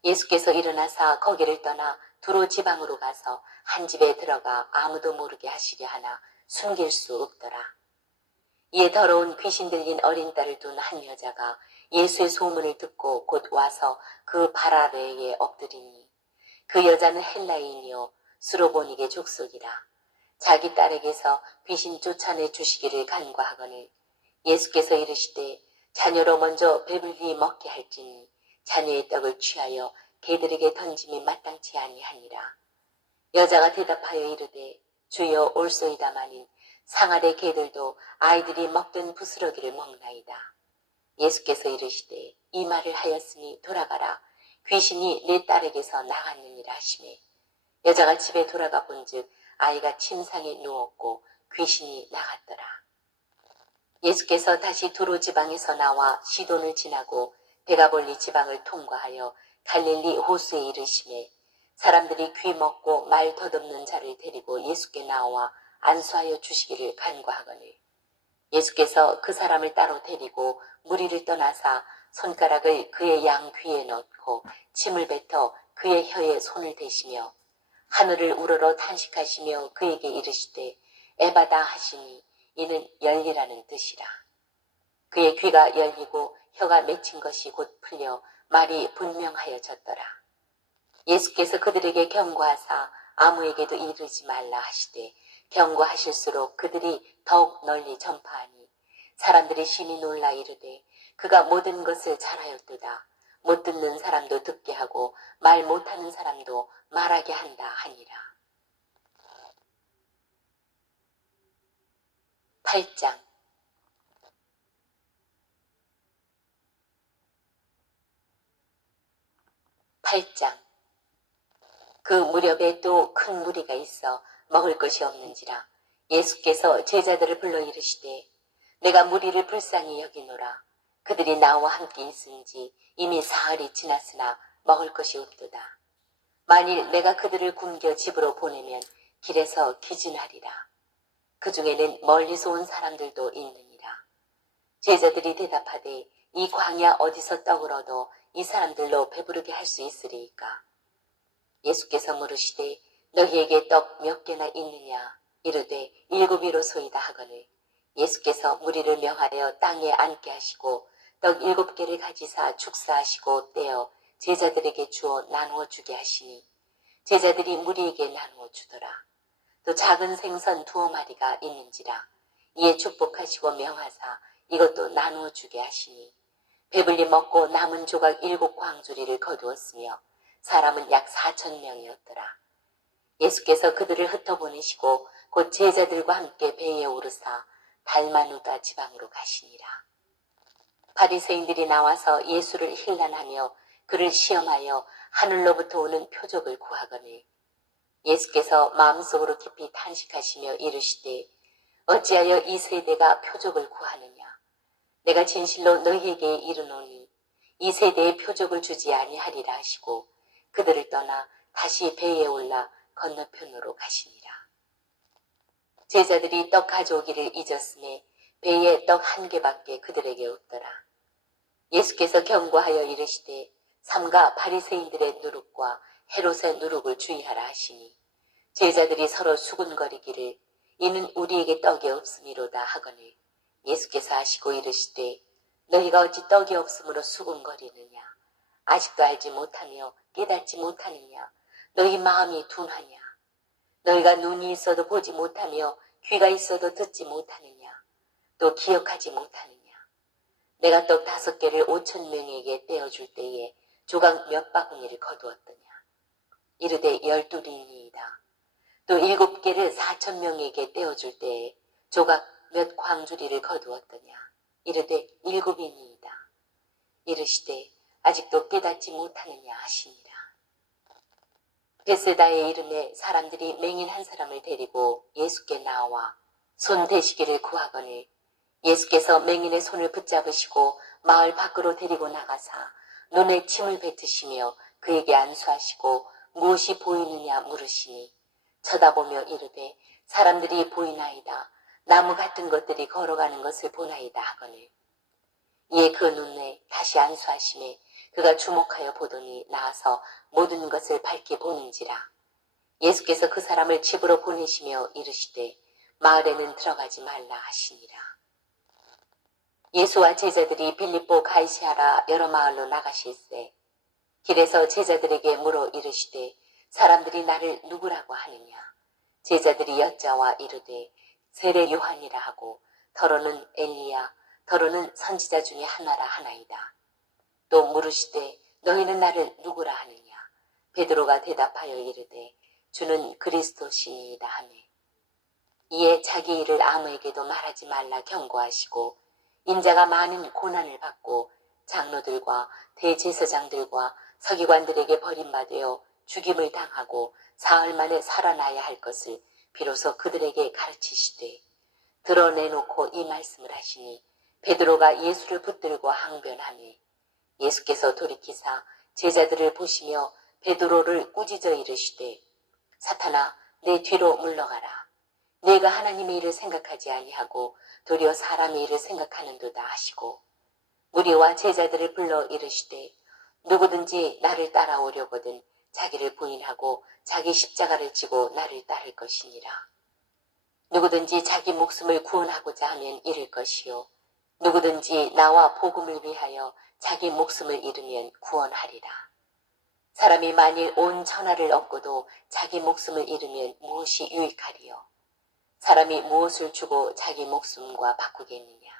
예수께서 일어나사 거기를 떠나 두로 지방으로 가서 한 집에 들어가 아무도 모르게 하시려 하나 숨길 수 없더라. 이에 더러운 귀신 들린 어린 딸을 둔 한 여자가 예수의 소문을 듣고 곧 와서 그 발 아래에 엎드리니 그 여자는 헬라인이요 수로보니게 족속이라. 자기 딸에게서 귀신 쫓아내 주시기를 간구하거늘 예수께서 이르시되 자녀로 먼저 배불리 먹게 할지니 자녀의 떡을 취하여 개들에게 던짐이 마땅치 아니하니라. 여자가 대답하여 이르되 주여 올소이다마니 상아래 개들도 아이들이 먹던 부스러기를 먹나이다. 예수께서 이르시되 이 말을 하였으니 돌아가라. 귀신이 내 딸에게서 나갔느니라 하시매 여자가 집에 돌아가 본즉 아이가 침상에 누웠고 귀신이 나갔더라. 예수께서 다시 두로 지방에서 나와 시돈을 지나고 데가볼리 지방을 통과하여 갈릴리 호수에 이르시매 사람들이 귀 먹고 말 덧없는 자를 데리고 예수께 나와 안수하여 주시기를 간구하거늘 예수께서 그 사람을 따로 데리고 무리를 떠나사 손가락을 그의 양 귀에 넣고 침을 뱉어 그의 혀에 손을 대시며 하늘을 우러러 탄식하시며 그에게 이르시되 에바다 하시니 이는 열리라는 뜻이라. 그의 귀가 열리고 혀가 맺힌 것이 곧 풀려 말이 분명하여졌더라. 예수께서 그들에게 경고하사 아무에게도 이르지 말라 하시되 경고하실수록 그들이 더욱 널리 전파하니 사람들이 심히 놀라 이르되 그가 모든 것을 잘하였도다. 못 듣는 사람도 듣게 하고 말 못하는 사람도 말하게 한다 하니라. 8장 그 무렵에 또 큰 무리가 있어 먹을 것이 없는지라 예수께서 제자들을 불러 이르시되 내가 무리를 불쌍히 여기노라. 그들이 나와 함께 있은지 이미 사흘이 지났으나 먹을 것이 없도다. 만일 내가 그들을 굶겨 집으로 보내면 길에서 기진하리라. 그 중에는 멀리서 온 사람들도 있느니라. 제자들이 대답하되 이 광야 어디서 떡을 얻어 이 사람들로 배부르게 할 수 있으리이까? 예수께서 물으시되 너희에게 떡 몇 개나 있느냐? 이르되 7이로소이다 하거늘 예수께서 무리를 명하여 땅에 앉게 하시고 떡 7개를 가지사 축사하시고 떼어 제자들에게 주어 나누어 주게 하시니 제자들이 무리에게 나누어 주더라. 또 작은 생선 2마리가 있는지라 이에 축복하시고 명하사 이것도 나누어 주게 하시니 배불리 먹고 남은 조각 7광주리를 거두었으며 사람은 약 4,000명이었더라. 예수께서 그들을 흩어보내시고 곧 제자들과 함께 배에 오르사 달마누다 지방으로 가시니라. 바리새인들이 나와서 예수를 힐난하며 그를 시험하여 하늘로부터 오는 표적을 구하거늘 예수께서 마음속으로 깊이 탄식하시며 이르시되 어찌하여 이 세대가 표적을 구하느냐? 내가 진실로 너희에게 이르노니 이 세대에 표적을 주지 아니하리라 하시고 그들을 떠나 다시 배에 올라 건너편으로 가시니라. 제자들이 떡 가져오기를 잊었으니 배에 떡 1개밖에 그들에게 없더라. 예수께서 경고하여 이르시되 삼가 바리새인들의 누룩과 헤롯의 누룩을 주의하라 하시니 제자들이 서로 수군거리기를 이는 우리에게 떡이 없음이로다 하거늘 예수께서 하시고 이르시되 너희가 어찌 떡이 없음으로 수군거리느냐? 아직도 알지 못하며 깨닫지 못하느냐? 너희 마음이 둔하냐? 너희가 눈이 있어도 보지 못하며 귀가 있어도 듣지 못하느냐? 또 기억하지 못하느냐? 내가 떡 5개를 5,000명에게 떼어줄 때에 조각 몇 바구니를 거두었더냐? 이르되 12이니이다. 또 7개를 4,000명에게 떼어줄 때에 조각 몇 광주리를 거두었더냐? 이르되 7이니이다. 이르시되 아직도 깨닫지 못하느냐 하시니라. 베세다의 이름에 사람들이 맹인 한 사람을 데리고 예수께 나와 손 대시기를 구하거늘 예수께서 맹인의 손을 붙잡으시고 마을 밖으로 데리고 나가사 눈에 침을 뱉으시며 그에게 안수하시고 무엇이 보이느냐 물으시니 쳐다보며 이르되 사람들이 보이나이다. 나무 같은 것들이 걸어가는 것을 보나이다 하거늘 이에 그 눈에 다시 안수하심에 그가 주목하여 보더니 나아서 모든 것을 밝게 보는지라. 예수께서 그 사람을 집으로 보내시며 이르시되 마을에는 들어가지 말라 하시니라. 예수와 제자들이 빌립보 가이사랴 여러 마을로 나가실세 길에서 제자들에게 물어 이르시되 사람들이 나를 누구라고 하느냐. 제자들이 여짜와 이르되 세례 요한이라 하고 더러는 엘리야 더러는 선지자 중에 하나라 하나이다. 또 물으시되 너희는 나를 누구라 하느냐. 베드로가 대답하여 이르되 주는 그리스도시니이다 하매 이에 자기 일을 아무에게도 말하지 말라 경고하시고 인자가 많은 고난을 받고 장로들과 대제사장들과 서기관들에게 버림받아 죽임을 당하고 사흘 만에 살아나야 할 것을 비로소 그들에게 가르치시되 드러내놓고 이 말씀을 하시니 베드로가 예수를 붙들고 항변하매 예수께서 돌이키사 제자들을 보시며 베드로를 꾸짖어 이르시되 사탄아 내 뒤로 물러가라. 네가 하나님의 일을 생각하지 아니하고 도리어 사람의 일을 생각하는도다 하시고 무리와 제자들을 불러 이르시되 누구든지 나를 따라오려거든 자기를 부인하고 자기 십자가를 지고 나를 따를 것이니라. 누구든지 자기 목숨을 구원하고자 하면 잃을 것이요 누구든지 나와 복음을 위하여 자기 목숨을 잃으면 구원하리라. 사람이 만일 온 천하를 얻고도 자기 목숨을 잃으면 무엇이 유익하리요. 사람이 무엇을 주고 자기 목숨과 바꾸겠느냐.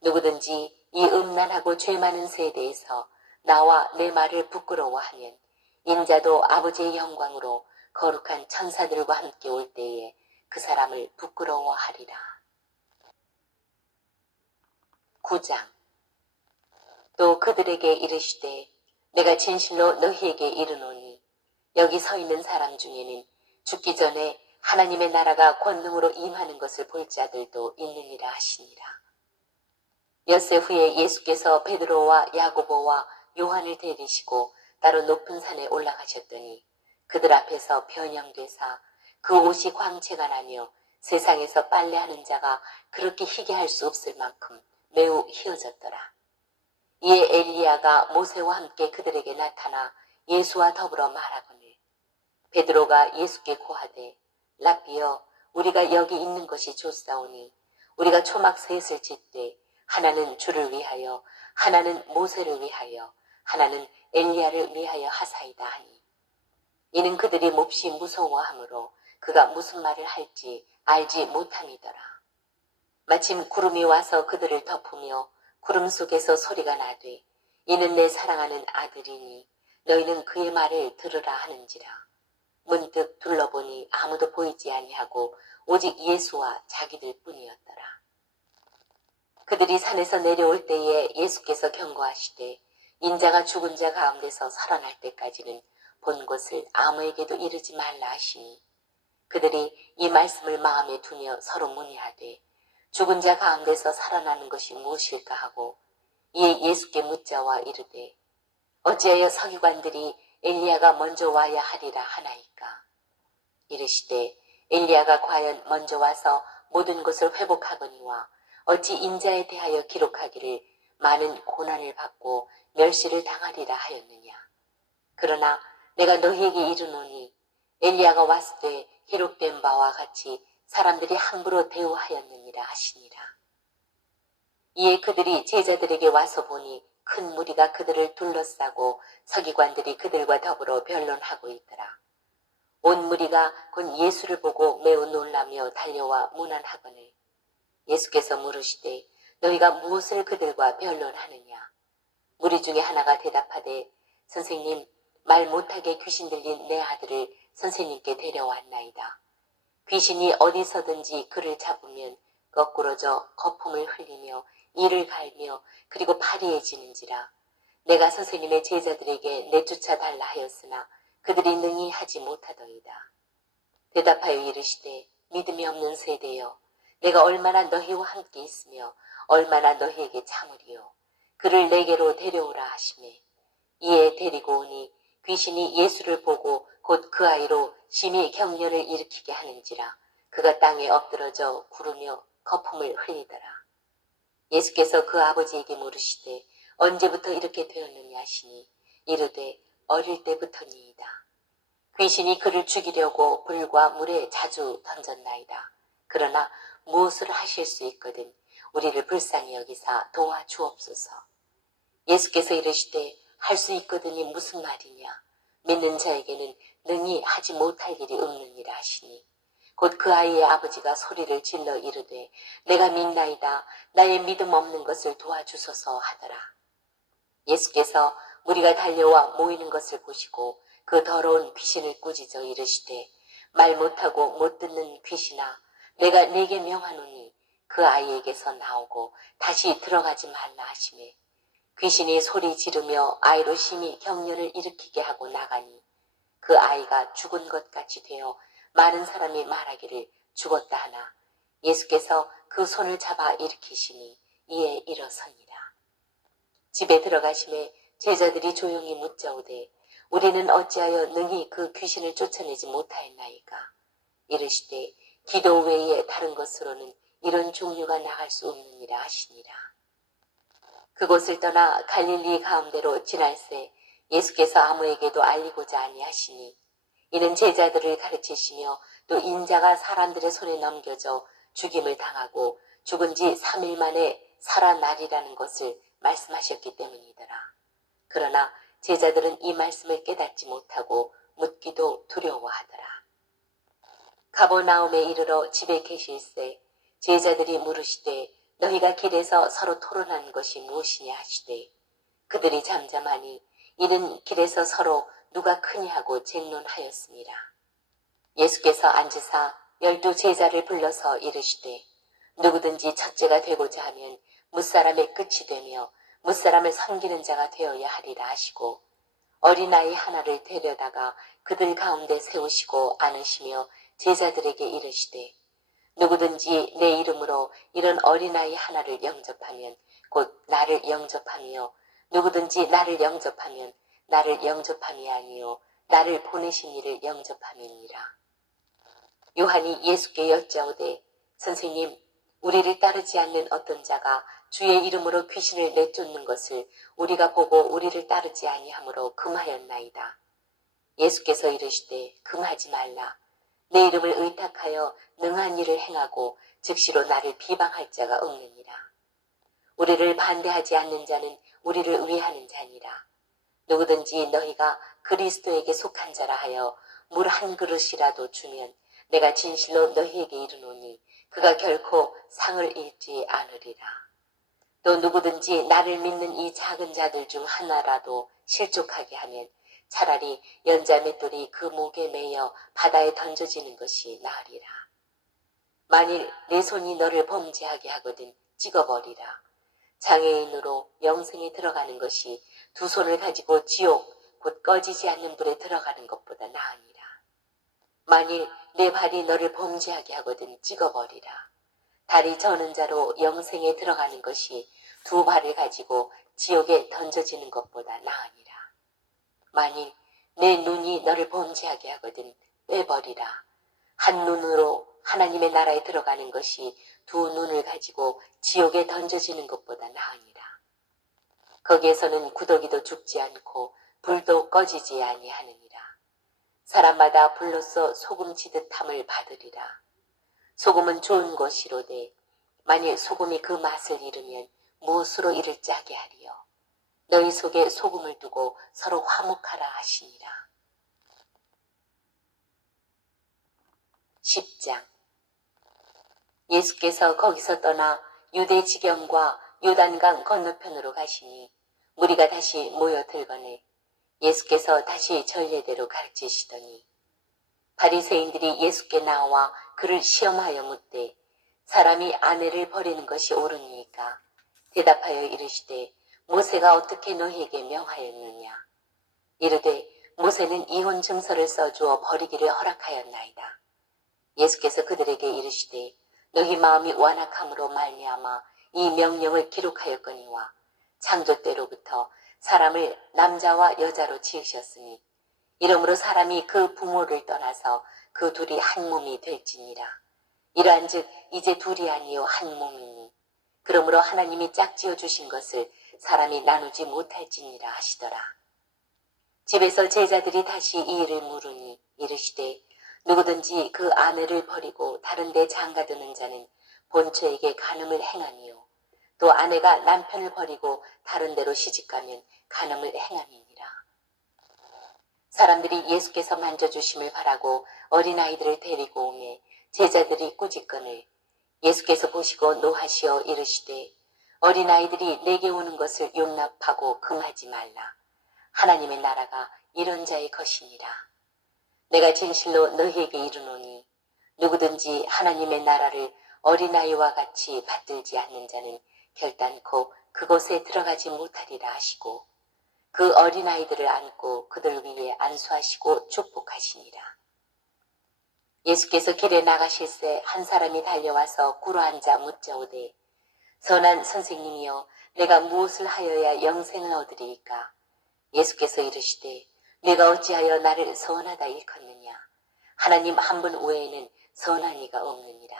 누구든지 이 음란하고 죄 많은 세대에서 나와 내 말을 부끄러워하면 인자도 아버지의 영광으로 거룩한 천사들과 함께 올 때에 그 사람을 부끄러워하리라. 9장. 또 그들에게 이르시되 내가 진실로 너희에게 이르노니 여기 서 있는 사람 중에는 죽기 전에 하나님의 나라가 권능으로 임하는 것을 볼 자들도 있느니라 하시니라. 엿새 후에 예수께서 베드로와 야고보와 요한을 데리시고 따로 높은 산에 올라가셨더니 그들 앞에서 변형되사 그 옷이 광채가 나며 세상에서 빨래하는 자가 그렇게 희게 할 수 없을 만큼 매우 희어졌더라. 이에 엘리야가 모세와 함께 그들에게 나타나 예수와 더불어 말하거늘 베드로가 예수께 고하되 랍비여 우리가 여기 있는 것이 좋사오니 우리가 초막 셋을 짓되 하나는 주를 위하여 하나는 모세를 위하여 하나는 엘리야를 위하여 하사이다 하니 이는 그들이 몹시 무서워하므로 그가 무슨 말을 할지 알지 못함이더라. 마침 구름이 와서 그들을 덮으며 구름 속에서 소리가 나되 이는 내 사랑하는 아들이니 너희는 그의 말을 들으라 하는지라. 문득 둘러보니 아무도 보이지 아니하고 오직 예수와 자기들 뿐이었더라. 그들이 산에서 내려올 때에 예수께서 경고하시되 인자가 죽은 자 가운데서 살아날 때까지는 본 것을 아무에게도 이르지 말라 하시니 그들이 이 말씀을 마음에 두며 서로 문의하되 죽은 자 가운데서 살아나는 것이 무엇일까 하고 이에 예수께 묻자와 이르되 어찌하여 서기관들이 엘리야가 먼저 와야 하리라 하나이까. 이르시되 엘리야가 과연 먼저 와서 모든 것을 회복하거니와 어찌 인자에 대하여 기록하기를 많은 고난을 받고 멸시를 당하리라 하였느냐. 그러나 내가 너희에게 이르노니 엘리야가 왔을 때 기록된 바와 같이 사람들이 함부로 대우하였느니라 하시니라. 이에 그들이 제자들에게 와서 보니 큰 무리가 그들을 둘러싸고 서기관들이 그들과 더불어 변론하고 있더라. 온 무리가 곧 예수를 보고 매우 놀라며 달려와 문안하거늘 예수께서 물으시되 너희가 무엇을 그들과 변론하느냐. 무리 중에 하나가 대답하되 선생님 말 못하게 귀신 들린 내 아들을 선생님께 데려왔나이다. 귀신이 어디서든지 그를 잡으면 거꾸러져 거품을 흘리며 이를 갈며 그리고 파리해지는지라. 내가 선생님의 제자들에게 내쫓아 달라 하였으나 그들이 능히 하지 못하더이다. 대답하여 이르시되 믿음이 없는 세대여 내가 얼마나 너희와 함께 있으며 얼마나 너희에게 참으리요. 그를 내게로 데려오라 하시매 이에 데리고 오니 귀신이 예수를 보고 곧 그 아이로 심히 격려를 일으키게 하는지라 그가 땅에 엎드러져 구르며 거품을 흘리더라. 예수께서 그 아버지에게 물으시되 언제부터 이렇게 되었느냐 하시니 이르되 어릴 때부터니이다. 귀신이 그를 죽이려고 불과 물에 자주 던졌나이다. 그러나 무엇을 하실 수 있거든 우리를 불쌍히 여기사 도와주옵소서. 예수께서 이르시되 할 수 있거든이 무슨 말이냐. 믿는 자에게는 능히 하지 못할 일이 없느니라 하시니 곧 그 아이의 아버지가 소리를 질러 이르되 내가 믿나이다. 나의 믿음 없는 것을 도와주소서 하더라. 예수께서 무리가 달려와 모이는 것을 보시고 그 더러운 귀신을 꾸짖어 이르시되 말 못하고 못 듣는 귀신아 내가 네게 명하노니 그 아이에게서 나오고 다시 들어가지 말라 하시매 귀신이 소리 지르며 아이로 심히 격려를 일으키게 하고 나가니 그 아이가 죽은 것 같이 되어 많은 사람이 말하기를 죽었다 하나 예수께서 그 손을 잡아 일으키시니 이에 일어서니라. 집에 들어가심에 제자들이 조용히 묻자오되 우리는 어찌하여 능히 그 귀신을 쫓아내지 못하였나이까. 이르시되 기도 외에 다른 것으로는 이런 종류가 나갈 수 없느니라 하시니라. 그곳을 떠나 갈릴리 가운데로 지날새 예수께서 아무에게도 알리고자 아니하시니 이는 제자들을 가르치시며 또 인자가 사람들의 손에 넘겨져 죽임을 당하고 죽은 지 3일 만에 살아나리라는 것을 말씀하셨기 때문이더라. 그러나 제자들은 이 말씀을 깨닫지 못하고 묻기도 두려워하더라. 가버나움에 이르러 집에 계실새 제자들이 물으시되 너희가 길에서 서로 토론하는 것이 무엇이냐 하시되 그들이 잠잠하니 이는 길에서 서로 누가 크냐 하고 쟁론하였습니다. 예수께서 앉으사 12 제자를 불러서 이르시되 누구든지 첫째가 되고자 하면 무사람의 끝이 되며 무사람을 섬기는 자가 되어야 하리라 하시고 어린아이 하나를 데려다가 그들 가운데 세우시고 안으시며 제자들에게 이르시되 누구든지 내 이름으로 이런 어린아이 하나를 영접하면 곧 나를 영접하며 누구든지 나를 영접하면 나를 영접함이 아니요 나를 보내신 이를 영접함이니라. 요한이 예수께 여짜오되 선생님 우리를 따르지 않는 어떤 자가 주의 이름으로 귀신을 내쫓는 것을 우리가 보고 우리를 따르지 아니하므로 금하였나이다. 예수께서 이르시되 금하지 말라. 내 이름을 의탁하여 능한 일을 행하고 즉시로 나를 비방할 자가 없느니라. 우리를 반대하지 않는 자는 우리를 위하는 자니라. 누구든지 너희가 그리스도에게 속한 자라 하여 물 한 그릇이라도 주면 내가 진실로 너희에게 이르노니 그가 결코 상을 잃지 않으리라. 또 누구든지 나를 믿는 이 작은 자들 중 하나라도 실족하게 하면 차라리 연자 맷돌이 그 목에 매여 바다에 던져지는 것이 나으리라. 만일 내 손이 너를 범죄하게 하거든 찍어버리라. 장애인으로 영생에 들어가는 것이 두 손을 가지고 지옥 곧 꺼지지 않는 불에 들어가는 것보다 나으니라. 만일 내 발이 너를 범죄하게 하거든 찍어버리라. 다리 저는 자로 영생에 들어가는 것이 두 발을 가지고 지옥에 던져지는 것보다 나으니라. 만일 내 눈이 너를 범죄하게 하거든 빼버리라. 한 눈으로 하나님의 나라에 들어가는 것이 두 눈을 가지고 지옥에 던져지는 것보다 나으니라. 거기에서는 구더기도 죽지 않고 불도 꺼지지 아니하느니라. 사람마다 불로써 소금 치듯 함을 받으리라. 소금은 좋은 것이로되 만일 소금이 그 맛을 잃으면 무엇으로 이를 짜게 하리요. 너희 속에 소금을 두고 서로 화목하라 하시니라. 10장. 예수께서 거기서 떠나 유대 지경과 요단강 건너편으로 가시니 무리가 다시 모여들거늘 예수께서 다시 전례대로 가르치시더니 바리새인들이 예수께 나와 그를 시험하여 묻되 사람이 아내를 버리는 것이 옳으니까 대답하여 이르시되 모세가 어떻게 너희에게 명하였느냐? 이르되 모세는 이혼 증서를 써주어 버리기를 허락하였나이다. 예수께서 그들에게 이르시되 너희 마음이 완악함으로 말미암아 이 명령을 기록하였거니와 창조 때로부터 사람을 남자와 여자로 지으셨으니 이러므로 사람이 그 부모를 떠나서 그 둘이 한 몸이 될지니라. 이러한즉 이제 둘이 아니요 한 몸이니 그러므로 하나님이 짝지어 주신 것을 사람이 나누지 못할지니라 하시더라. 집에서 제자들이 다시 이 일을 물으니 이르시되 누구든지 그 아내를 버리고 다른 데 장가드는 자는 본처에게 간음을 행하니요 또 아내가 남편을 버리고 다른 데로 시집가면 간음을 행함이니라. 사람들이 예수께서 만져주심을 바라고 어린아이들을 데리고 오매 제자들이 꾸짖거늘 예수께서 보시고 노하시어 이르시되 어린아이들이 내게 오는 것을 용납하고 금하지 말라. 하나님의 나라가 이런 자의 것이니라. 내가 진실로 너희에게 이르노니 누구든지 하나님의 나라를 어린아이와 같이 받들지 않는 자는 결단코 그곳에 들어가지 못하리라 하시고 그 어린아이들을 안고 그들 위에 안수하시고 축복하시니라. 예수께서 길에 나가실새 한 사람이 달려와서 꿇어앉아 묻자오되 선한 선생님이여 내가 무엇을 하여야 영생을 얻으리이까? 예수께서 이르시되 내가 어찌하여 나를 선하다 일컫느냐? 하나님 한 분 외에는 선한 이가 없느니라.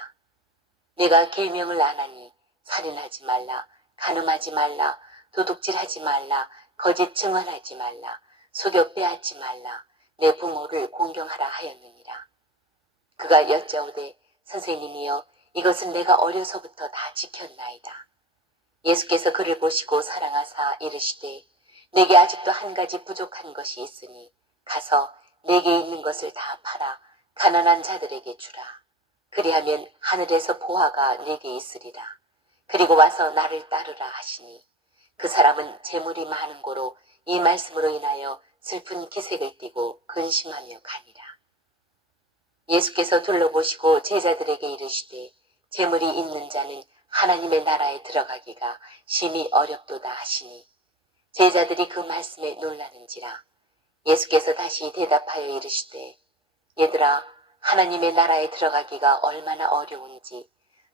내가 계명을 안 하니 살인하지 말라, 간음하지 말라, 도둑질하지 말라, 거짓 증언하지 말라, 속여 빼앗지 말라, 내 부모를 공경하라 하였느니라. 그가 여짜오되 선생님이여 이것은 내가 어려서부터 다 지켰나이다. 예수께서 그를 보시고 사랑하사 이르시되 내게 아직도 한 가지 부족한 것이 있으니 가서 내게 있는 것을 다 팔아 가난한 자들에게 주라. 그리하면 하늘에서 보화가 내게 있으리라. 그리고 와서 나를 따르라 하시니 그 사람은 재물이 많은 고로 이 말씀으로 인하여 슬픈 기색을 띠고 근심하며 가니라. 예수께서 둘러보시고 제자들에게 이르시되 재물이 있는 자는 하나님의 나라에 들어가기가 심히 어렵도다 하시니 제자들이 그 말씀에 놀라는지라. 예수께서 다시 대답하여 이르시되 얘들아 하나님의 나라에 들어가기가 얼마나 어려운지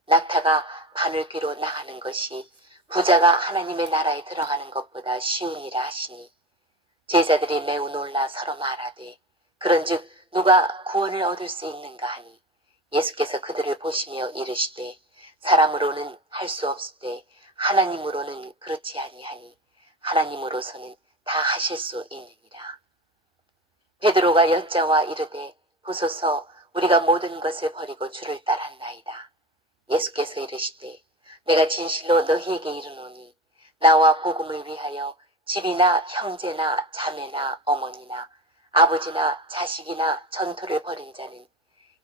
낙타가 바늘귀로 나가는 것이 부자가 하나님의 나라에 들어가는 것보다 쉬우니라 하시니 제자들이 매우 놀라 서로 말하되 그런즉 누가 구원을 얻을 수 있는가 하니 예수께서 그들을 보시며 이르시되 사람으로는 할 수 없으되 하나님으로는 그렇지 아니하니 하나님으로서는 다 하실 수 있느니라. 베드로가 여짜와 이르되 보소서 우리가 모든 것을 버리고 주를 따랐나이다. 예수께서 이르시되 내가 진실로 너희에게 이르노니 나와 복음을 위하여 집이나 형제나 자매나 어머니나 아버지나 자식이나 전토를 벌인 자는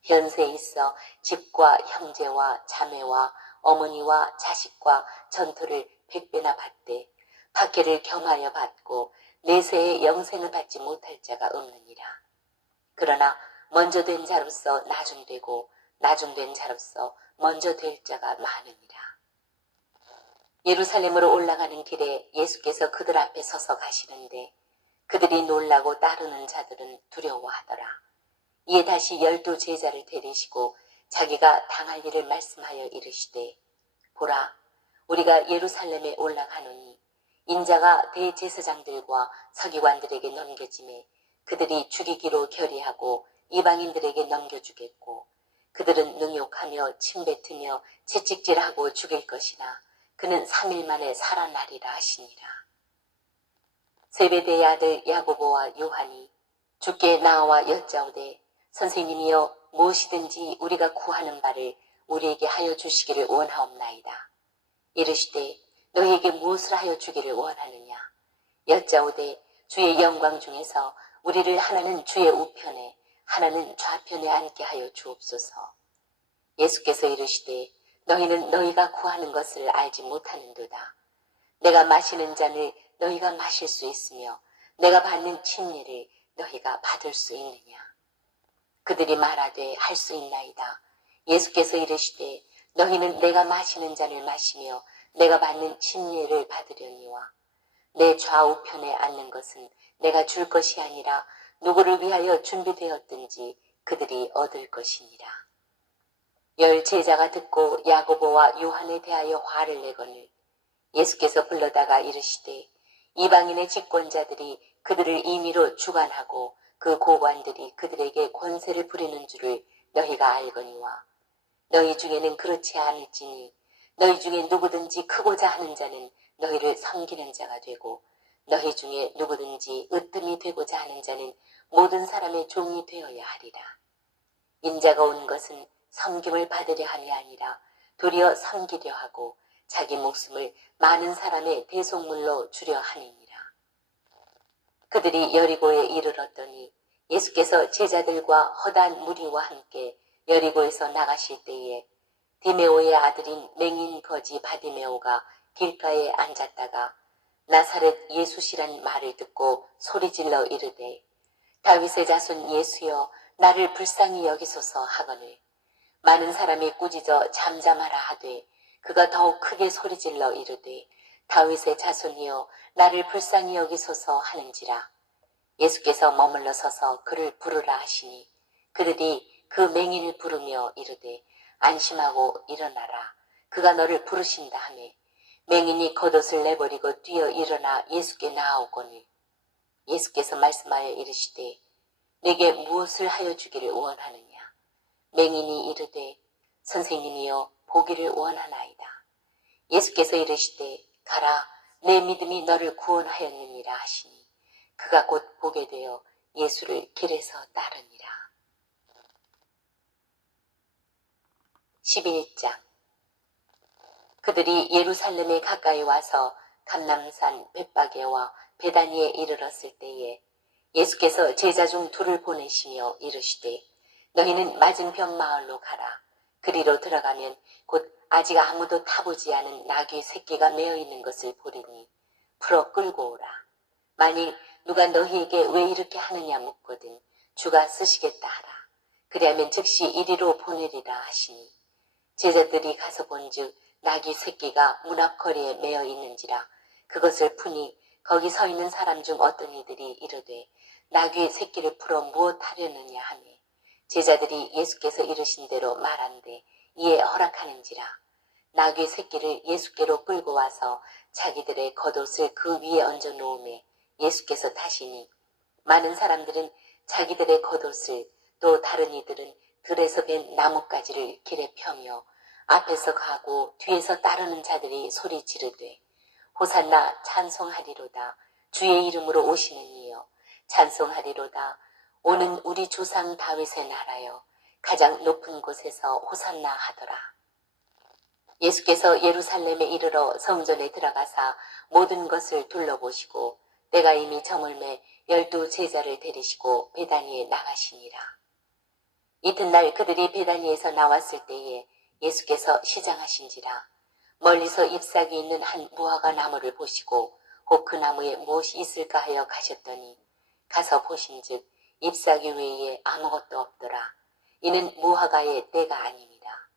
현세에 있어 집과 형제와 자매와 어머니와 자식과 전토를 100배나 받되 박해를 겸하여 받고 내세의 영생을 받지 못할 자가 없느니라. 그러나 먼저 된 자로서 나중되고 나중된 자로서 먼저 될 자가 많으니라. 예루살렘으로 올라가는 길에 예수께서 그들 앞에 서서 가시는데 그들이 놀라고 따르는 자들은 두려워하더라. 이에 다시 12 제자를 데리시고 자기가 당할 일을 말씀하여 이르시되 보라 우리가 예루살렘에 올라가노니 인자가 대제사장들과 서기관들에게 넘겨짐에 그들이 죽이기로 결의하고 이방인들에게 넘겨주겠고 그들은 능욕하며 침뱉으며 채찍질하고 죽일 것이나 그는 3일 만에 살아나리라 하시니라. 세베대의 아들 야고보와 요한이 주께 나와 여짜오되 선생님이여 무엇이든지 우리가 구하는 바를 우리에게 하여 주시기를 원하옵나이다. 이르시되 너희에게 무엇을 하여 주기를 원하느냐. 여짜오되 주의 영광 중에서 우리를 하나는 주의 우편에 하나는 좌편에 앉게 하여 주옵소서. 예수께서 이르시되 너희는 너희가 구하는 것을 알지 못하는도다. 내가 마시는 잔을 너희가 마실 수 있으며 내가 받는 침례를 너희가 받을 수 있느냐. 그들이 말하되 할 수 있나이다. 예수께서 이르시되 너희는 내가 마시는 잔을 마시며 내가 받는 침례를 받으려니와 내 좌우편에 앉는 것은 내가 줄 것이 아니라 누구를 위하여 준비되었든지 그들이 얻을 것이니라. 열 제자가 듣고 야고보와 요한에 대하여 화를 내거늘 예수께서 불러다가 이르시되 이방인의 집권자들이 그들을 임의로 주관하고 그 고관들이 그들에게 권세를 부리는 줄을 너희가 알거니와 너희 중에는 그렇지 않을지니 너희 중에 누구든지 크고자 하는 자는 너희를 섬기는 자가 되고 너희 중에 누구든지 으뜸이 되고자 하는 자는 모든 사람의 종이 되어야 하리라. 인자가 온 것은 섬김을 받으려 함이 아니라 도리어 섬기려 하고 자기 목숨을 많은 사람의 대속물로 주려 함이니라. 그들이 여리고에 이르렀더니 예수께서 제자들과 허다한 무리와 함께 여리고에서 나가실 때에 디메오의 아들인 맹인 거지 바디메오가 길가에 앉았다가 나사렛 예수시란 말을 듣고 소리질러 이르되 다윗의 자손 예수여 나를 불쌍히 여기소서 하거늘 많은 사람이 꾸짖어 잠잠하라 하되 그가 더욱 크게 소리질러 이르되 다윗의 자손이여 나를 불쌍히 여기소서 하는지라. 예수께서 머물러 서서 그를 부르라 하시니 그들이 그 맹인을 부르며 이르되 안심하고 일어나라 그가 너를 부르신다 하매 맹인이 겉옷을 내버리고 뛰어 일어나 예수께 나아오거늘 예수께서 말씀하여 이르시되 내게 무엇을 하여 주기를 원하느냐. 맹인이 이르되 선생님이여 보기를 원하나이다. 예수께서 이르시되 가라 내 믿음이 너를 구원하였느니라 하시니 그가 곧 보게 되어 예수를 길에서 따르니라. 11장. 그들이 예루살렘에 가까이 와서 감람산 벳바게와 베다니에 이르렀을 때에 예수께서 제자 중 둘을 보내시며 이르시되 너희는 맞은편 마을로 가라. 그리로 들어가면 곧 아직 아무도 타보지 않은 나귀 새끼가 매어 있는 것을 보리니 풀어 끌고 오라. 만일 누가 너희에게 왜 이렇게 하느냐 묻거든 주가 쓰시겠다 하라. 그리하면 즉시 이리로 보내리라 하시니 제자들이 가서 본즉 나귀 새끼가 문 앞거리에 매어 있는지라. 그것을 푸니 거기 서 있는 사람 중 어떤 이들이 이르되 나귀 새끼를 풀어 무엇 하려느냐 하며 제자들이 예수께서 이르신 대로 말한대 이에 허락하는지라. 나귀 새끼를 예수께로 끌고 와서 자기들의 겉옷을 그 위에 얹어 놓으매 예수께서 타시니 많은 사람들은 자기들의 겉옷을 또 다른 이들은 들에서 벤 나뭇가지를 길에 펴며 앞에서 가고 뒤에서 따르는 자들이 소리 지르되 호산나 찬송하리로다. 주의 이름으로 오시는 이여 찬송하리로다. 오는 우리 조상 다윗의 나라여 가장 높은 곳에서 호산나 하더라. 예수께서 예루살렘에 이르러 성전에 들어가사 모든 것을 둘러보시고 때가 이미 저물매 12 제자를 데리시고 베다니에 나가시니라. 이튿날 그들이 베다니에서 나왔을 때에 예수께서 시장하신지라. 멀리서 잎사귀 있는 한 무화과 나무를 보시고 혹 그 나무에 무엇이 있을까 하여 가셨더니 가서 보신즉 잎사귀 외에 아무것도 없더라. 이는 무화과의 때가 아닙니다.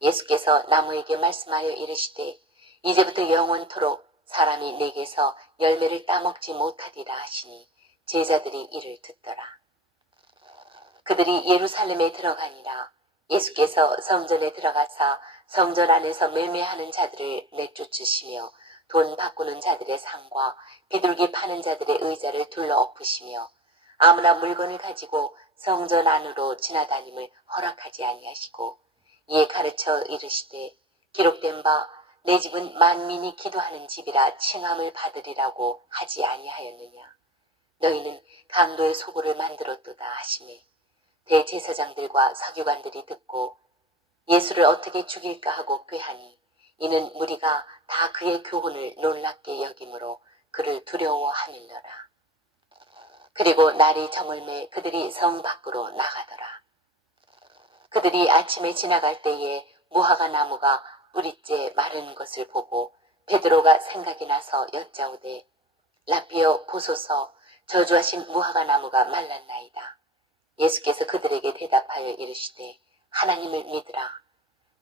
예수께서 나무에게 말씀하여 이르시되 이제부터 영원토록 사람이 내게서 열매를 따먹지 못하리라 하시니 제자들이 이를 듣더라. 그들이 예루살렘에 들어가니라. 예수께서 성전에 들어가사 성전 안에서 매매하는 자들을 내쫓으시며 돈 바꾸는 자들의 상과 비둘기 파는 자들의 의자를 둘러 엎으시며 아무나 물건을 가지고 성전 안으로 지나다님을 허락하지 아니하시고 이에 가르쳐 이르시되 기록된 바 내 집은 만민이 기도하는 집이라 칭함을 받으리라고 하지 아니하였느냐. 너희는 강도의 소굴을 만들었도다 하시매 대제사장들과 서기관들이 듣고 예수를 어떻게 죽일까 하고 꾀하니 이는 무리가 다 그의 교훈을 놀랍게 여김으로 그를 두려워하밀더라. 그리고 날이 저물매 그들이 성 밖으로 나가더라. 그들이 아침에 지나갈 때에 무화과 나무가 뿌리째 마른 것을 보고 베드로가 생각이 나서 여짜오되 라삐여 보소서 저주하신 무화과 나무가 말랐나이다. 예수께서 그들에게 대답하여 이르시되 하나님을 믿으라.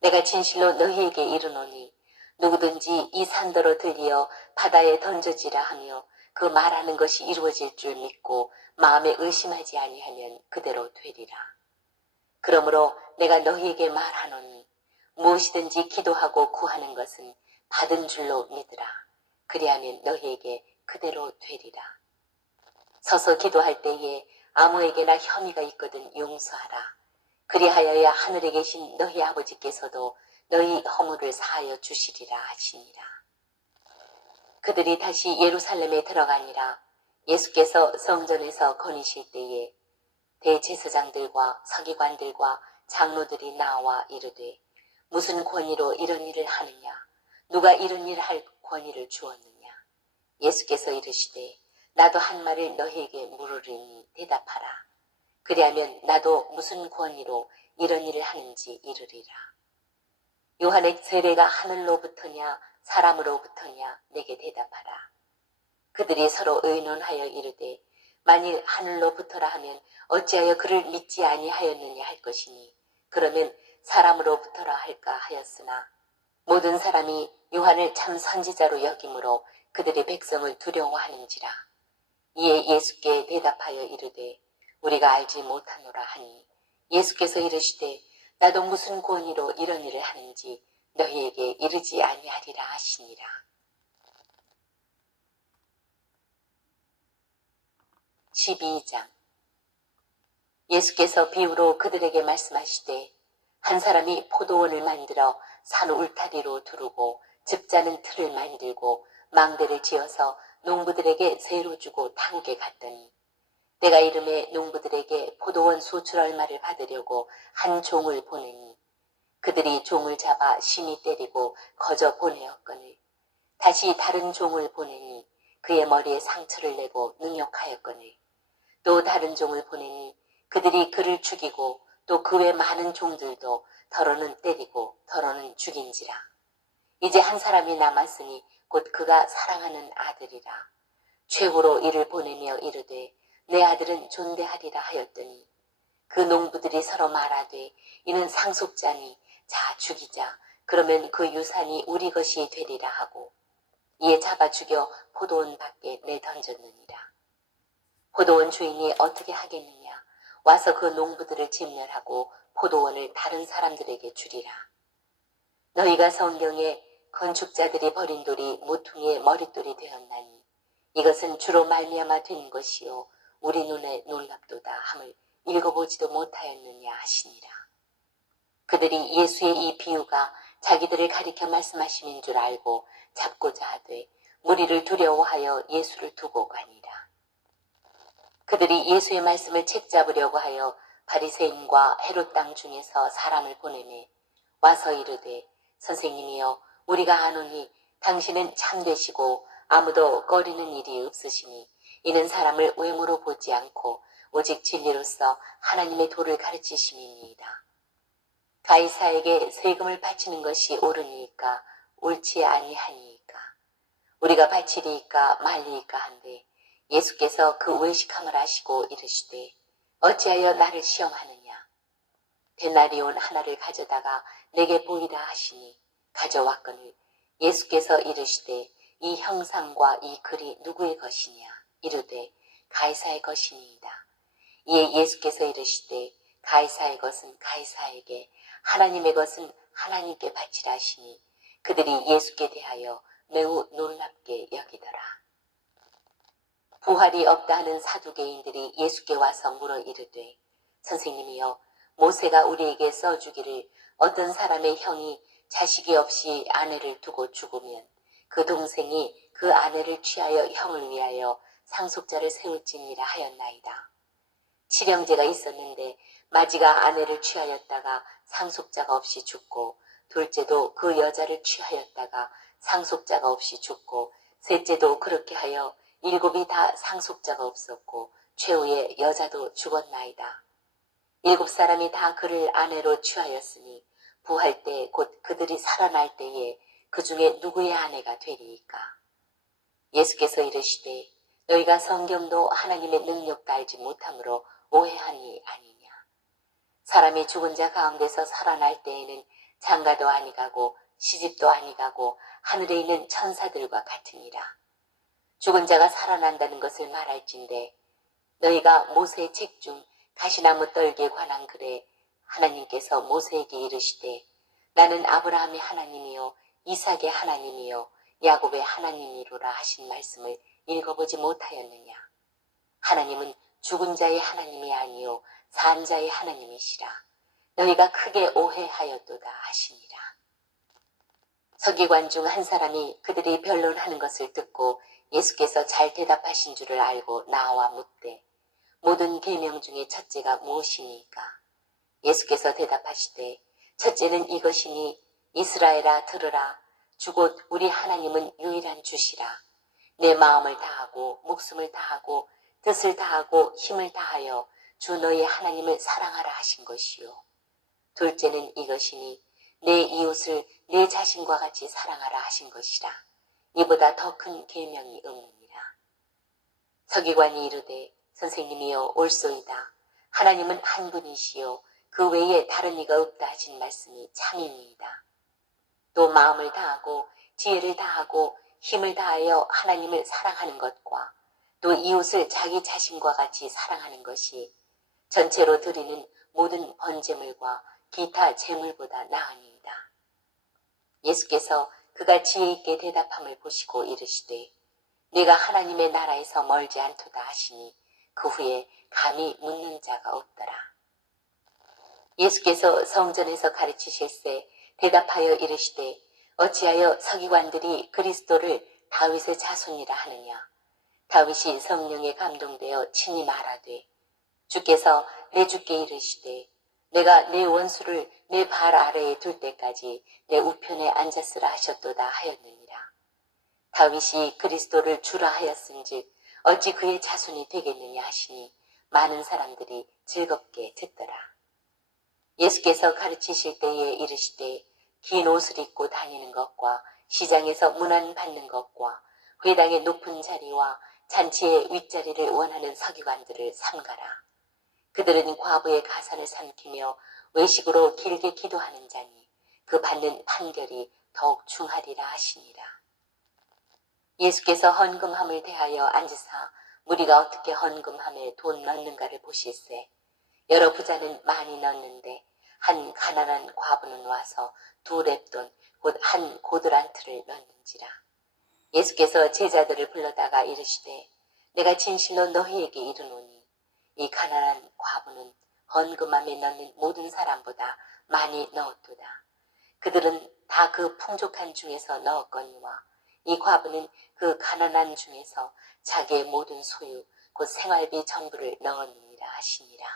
내가 진실로 너희에게 이르노니 누구든지 이 산더러 들리어 바다에 던져지라 하며 그 말하는 것이 이루어질 줄 믿고 마음에 의심하지 아니하면 그대로 되리라. 그러므로 내가 너희에게 말하노니 무엇이든지 기도하고 구하는 것은 받은 줄로 믿으라. 그리하면 너희에게 그대로 되리라. 서서 기도할 때에 아무에게나 혐의가 있거든 용서하라. 그리하여야 하늘에 계신 너희 아버지께서도 너희 허물을 사하여 주시리라 하시니라. 그들이 다시 예루살렘에 들어가니라. 예수께서 성전에서 거니실 때에 대제사장들과 서기관들과 장로들이 나와 이르되 무슨 권위로 이런 일을 하느냐? 누가 이런 일을 할 권위를 주었느냐? 예수께서 이르시되 나도 한 말을 너희에게 물으리니 대답하라. 그리하면 나도 무슨 권위로 이런 일을 하는지 이르리라. 요한의 세례가 하늘로부터냐 사람으로부터냐 내게 대답하라. 그들이 서로 의논하여 이르되 만일 하늘로부터라 하면 어찌하여 그를 믿지 아니하였느냐 할 것이니 그러면 사람으로부터라 할까 하였으나 모든 사람이 요한을 참 선지자로 여김으로 그들의 백성을 두려워하는지라. 이에 예수께 대답하여 이르되 우리가 알지 못하노라 하니 예수께서 이르시되 나도 무슨 권위로 이런 일을 하는지 너희에게 이르지 아니하리라 하시니라. 12장. 예수께서 비유로 그들에게 말씀하시되 한 사람이 포도원을 만들어 산 울타리로 두르고 즙자는 틀을 만들고 망대를 지어서 농부들에게 세로 주고 타국에 갔더니 때가 이름에 농부들에게 포도원 수출 얼마를 받으려고 한 종을 보내니 그들이 종을 잡아 심히 때리고 거저 보내었거늘 다시 다른 종을 보내니 그의 머리에 상처를 내고 능욕하였거늘 또 다른 종을 보내니 그들이 그를 죽이고 또 그 외 많은 종들도 더러는 때리고 더러는 죽인지라. 이제 한 사람이 남았으니 곧 그가 사랑하는 아들이라. 최후로 이를 보내며 이르되 내 아들은 존대하리라 하였더니 그 농부들이 서로 말하되 이는 상속자니 자 죽이자. 그러면 그 유산이 우리 것이 되리라 하고 이에 잡아 죽여 포도원 밖에 내던졌느니라. 포도원 주인이 어떻게 하겠느냐? 와서 그 농부들을 진멸하고 포도원을 다른 사람들에게 주리라. 너희가 성경에 건축자들이 버린 돌이 모퉁이의 머릿돌이 되었나니 이것은 주로 말미암아 된 것이요 우리 눈에 놀랍도다 함을 읽어보지도 못하였느냐 하시니라. 그들이 예수의 이 비유가 자기들을 가리켜 말씀하심인 줄 알고 잡고자 하되 무리를 두려워하여 예수를 두고 가니라. 그들이 예수의 말씀을 책잡으려고 하여 바리새인과 헤롯 땅 중에서 사람을 보내매 와서 이르되 선생님이여 우리가 아노니 당신은 참되시고 아무도 꺼리는 일이 없으시니 이는 사람을 외모로 보지 않고 오직 진리로서 하나님의 도를 가르치심이니이다. 가이사에게 세금을 바치는 것이 옳으니까 옳지 아니하니까 우리가 바치리이까 말리이까 한데 예수께서 그 외식함을 아시고 이르시되 어찌하여 나를 시험하느냐. 데나리온 하나를 가져다가 내게 보이라 하시니 가져왔거늘 예수께서 이르시되 이 형상과 이 글이 누구의 것이냐. 이르되 가이사의 것이니이다. 이에 예수께서 이르시되 가이사의 것은 가이사에게 하나님의 것은 하나님께 바치라 하시니 그들이 예수께 대하여 매우 놀랍게 여기더라. 부활이 없다 하는 사두개인들이 예수께 와서 물어 이르되 선생님이여 모세가 우리에게 써주기를 어떤 사람의 형이 자식이 없이 아내를 두고 죽으면 그 동생이 그 아내를 취하여 형을 위하여 상속자를 세울지니라 하였나이다. 칠형제가 있었는데 마지가 아내를 취하였다가 상속자가 없이 죽고 둘째도 그 여자를 취하였다가 상속자가 없이 죽고 셋째도 그렇게 하여 일곱이 다 상속자가 없었고 최후에 여자도 죽었나이다. 일곱 사람이 다 그를 아내로 취하였으니 부할 때 곧 그들이 살아날 때에 그 중에 누구의 아내가 되리이까. 예수께서 이르시되 너희가 성경도 하나님의 능력도 알지 못함으로 오해하니 아니냐. 사람이 죽은 자 가운데서 살아날 때에는 장가도 아니가고 시집도 아니가고 하늘에 있는 천사들과 같으니라. 죽은 자가 살아난다는 것을 말할진대 너희가 모세의 책 중 가시나무 떨기에 관한 글에 하나님께서 모세에게 이르시되 나는 아브라함의 하나님이요 이삭의 하나님이요 야곱의 하나님이로라 하신 말씀을 읽어보지 못하였느냐. 하나님은 죽은 자의 하나님이 아니요 산 자의 하나님이시라. 너희가 크게 오해하였도다 하시니라. 서기관 중 한 사람이 그들이 변론하는 것을 듣고 예수께서 잘 대답하신 줄을 알고 나와 묻되 모든 계명 중에 첫째가 무엇이니까? 예수께서 대답하시되 첫째는 이것이니 이스라엘아 들으라. 주곧 우리 하나님은 유일한 주시라. 내 마음을 다하고 목숨을 다하고 뜻을 다하고 힘을 다하여 주 너희 하나님을 사랑하라 하신 것이요. 둘째는 이것이니 내 이웃을 내 자신과 같이 사랑하라 하신 것이라. 이보다 더 큰 계명이 없느니라. 서기관이 이르되 선생님이여 옳소이다. 하나님은 한 분이시요 그 외에 다른 이가 없다 하신 말씀이 참입니다. 또 마음을 다하고 지혜를 다하고 힘을 다하여 하나님을 사랑하는 것과 또 이웃을 자기 자신과 같이 사랑하는 것이 전체로 드리는 모든 번제물과 기타 제물보다 나으니이다. 예수께서 그가 지혜 있게 대답함을 보시고 이르시되 네가 하나님의 나라에서 멀지 않도다 하시니 그 후에 감히 묻는 자가 없더라. 예수께서 성전에서 가르치실세 대답하여 이르시되 어찌하여 서기관들이 그리스도를 다윗의 자손이라 하느냐. 다윗이 성령에 감동되어 친히 말하되 주께서 내 주께 이르시되 내가 내 원수를 내 발 아래에 둘 때까지 내 우편에 앉았으라 하셨도다 하였느니라. 다윗이 그리스도를 주라 하였은즉 어찌 그의 자손이 되겠느냐 하시니 많은 사람들이 즐겁게 듣더라. 예수께서 가르치실 때에 이르시되 긴 옷을 입고 다니는 것과 시장에서 문안 받는 것과 회당의 높은 자리와 잔치의 윗자리를 원하는 서기관들을 삼가라. 그들은 과부의 가산을 삼키며 외식으로 길게 기도하는 자니 그 받는 판결이 더욱 중하리라 하시니라. 예수께서 헌금함을 대하여 앉으사 무리가 어떻게 헌금함에 돈 넣는가를 보실세. 여러 부자는 많이 넣는데 한 가난한 과부는 와서 2렙돈 곧 한 고드란트를 넣는지라. 예수께서 제자들을 불러다가 이르시되 내가 진실로 너희에게 이르노니 이 가난한 과부는 헌금함에 넣는 모든 사람보다 많이 넣었도다. 그들은 다 그 풍족한 중에서 넣었거니와 이 과부는 그 가난한 중에서 자기의 모든 소유 곧 생활비 전부를 넣었느니라 하시니라.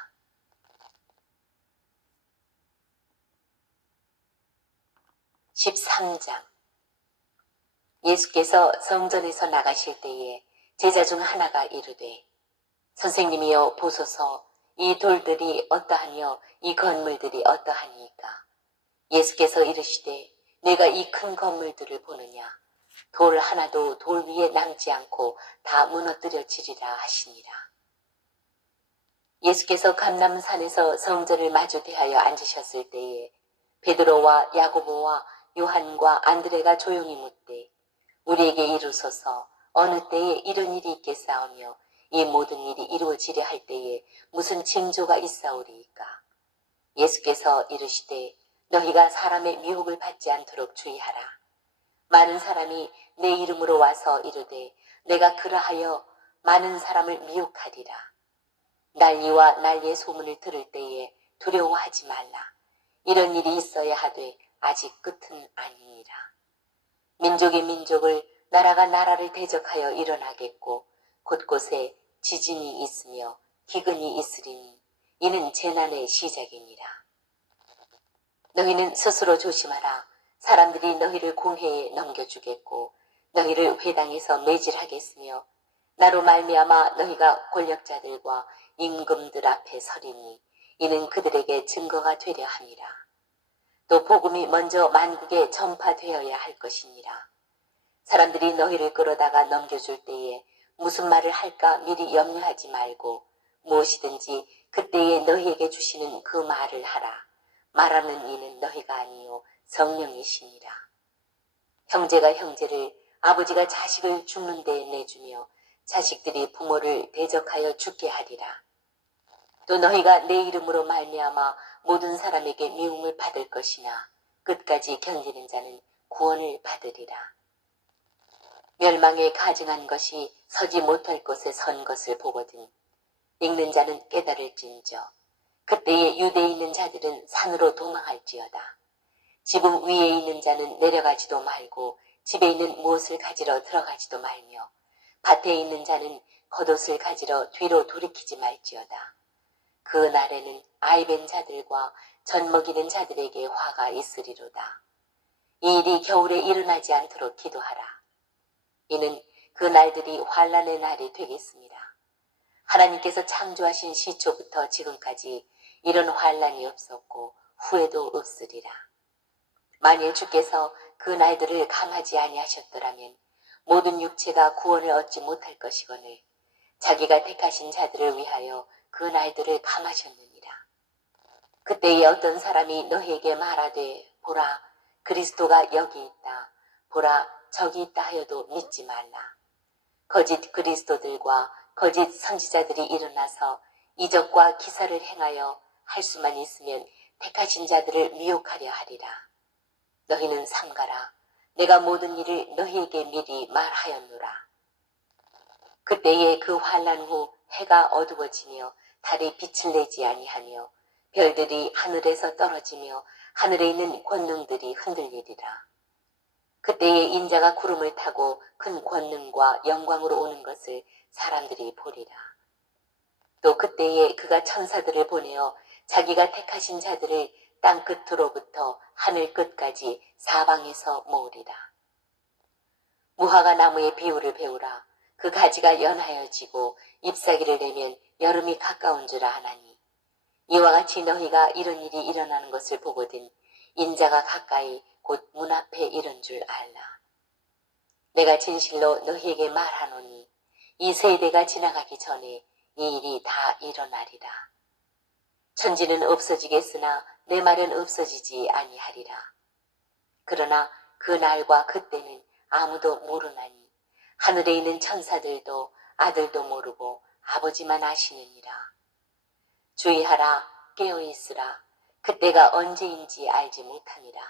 (13장) 예수께서 성전에서 나가실 때에 제자 중 하나가 이르되 선생님이여 보소서 이 돌들이 어떠하며 이 건물들이 어떠하니까. 예수께서 이르시되 내가 이 큰 건물들을 보느냐. 돌 하나도 돌 위에 남지 않고 다 무너뜨려지리라 하시니라. 예수께서 감람산에서 성전을 마주 대하여 앉으셨을 때에 베드로와 야고보와 요한과 안드레가 조용히 묻되 우리에게 이루소서 어느 때에 이런 일이 있겠사오며 이 모든 일이 이루어지려 할 때에 무슨 징조가 있사오리이까. 예수께서 이르시되 너희가 사람의 미혹을 받지 않도록 주의하라. 많은 사람이 내 이름으로 와서 이르되 내가 그러하여 많은 사람을 미혹하리라. 난리와 난리의 소문을 들을 때에 두려워하지 말라. 이런 일이 있어야 하되 아직 끝은 아니니라. 민족이 민족을 나라가 나라를 대적하여 일어나겠고 곳곳에 지진이 있으며 기근이 있으리니 이는 재난의 시작이니라. 너희는 스스로 조심하라. 사람들이 너희를 공회에 넘겨주겠고 너희를 회당에서 매질하겠으며 나로 말미암아 너희가 권력자들과 임금들 앞에 서리니 이는 그들에게 증거가 되려 함이라. 또 복음이 먼저 만국에 전파되어야 할 것이니라. 사람들이 너희를 끌어다가 넘겨줄 때에 무슨 말을 할까 미리 염려하지 말고 무엇이든지 그때에 너희에게 주시는 그 말을 하라. 말하는 이는 너희가 아니요 성령이시니라. 형제가 형제를, 아버지가 자식을 죽는 데에 내주며 자식들이 부모를 대적하여 죽게 하리라. 또 너희가 내 이름으로 말미암아 모든 사람에게 미움을 받을 것이나 끝까지 견디는 자는 구원을 받으리라. 멸망에 가증한 것이 서지 못할 곳에 선 것을 보거든 읽는 자는 깨달을진저 그때에 유대에 있는 자들은 산으로 도망할지어다. 지붕 위에 있는 자는 내려가지도 말고 집에 있는 무엇을 가지러 들어가지도 말며 밭에 있는 자는 겉옷을 가지러 뒤로 돌이키지 말지어다. 그 날에는 아이벤 자들과 젖먹이는 자들에게 화가 있으리로다. 이 일이 겨울에 일어나지 않도록 기도하라. 이는 그 날들이 환란의 날이 되겠습니다. 하나님께서 창조하신 시초부터 지금까지 이런 환란이 없었고 후에도 없으리라. 만일 주께서 그 날들을 감하지 아니하셨더라면 모든 육체가 구원을 얻지 못할 것이거늘 자기가 택하신 자들을 위하여 그 날들을 감하셨느니라. 그때에 어떤 사람이 너희에게 말하되 보라 그리스도가 여기 있다 보라 저기 있다 하여도 믿지 말라. 거짓 그리스도들과 거짓 선지자들이 일어나서 이적과 기사를 행하여 할 수만 있으면 택하신 자들을 미혹하려 하리라. 너희는 삼가라. 내가 모든 일을 너희에게 미리 말하였노라. 그때에 그 환난 후 해가 어두워지며 달이 빛을 내지 아니하며 별들이 하늘에서 떨어지며 하늘에 있는 권능들이 흔들리리라. 그때에 인자가 구름을 타고 큰 권능과 영광으로 오는 것을 사람들이 보리라. 또 그때에 그가 천사들을 보내어 자기가 택하신 자들을 땅 끝으로부터 하늘 끝까지 사방에서 모으리라. 무화과 나무의 비유를 배우라. 그 가지가 연하여지고 잎사귀를 내면 여름이 가까운 줄 아나니 이와 같이 너희가 이런 일이 일어나는 것을 보거든 인자가 가까이 곧 문 앞에 이른 줄 알라. 내가 진실로 너희에게 말하노니 이 세대가 지나가기 전에 이 일이 다 일어나리라. 천지는 없어지겠으나 내 말은 없어지지 아니하리라. 그러나 그 날과 그때는 아무도 모르나니 하늘에 있는 천사들도 아들도 모르고 아버지만 아시느니라. 주의하라 깨어있으라. 그때가 언제인지 알지 못함이라.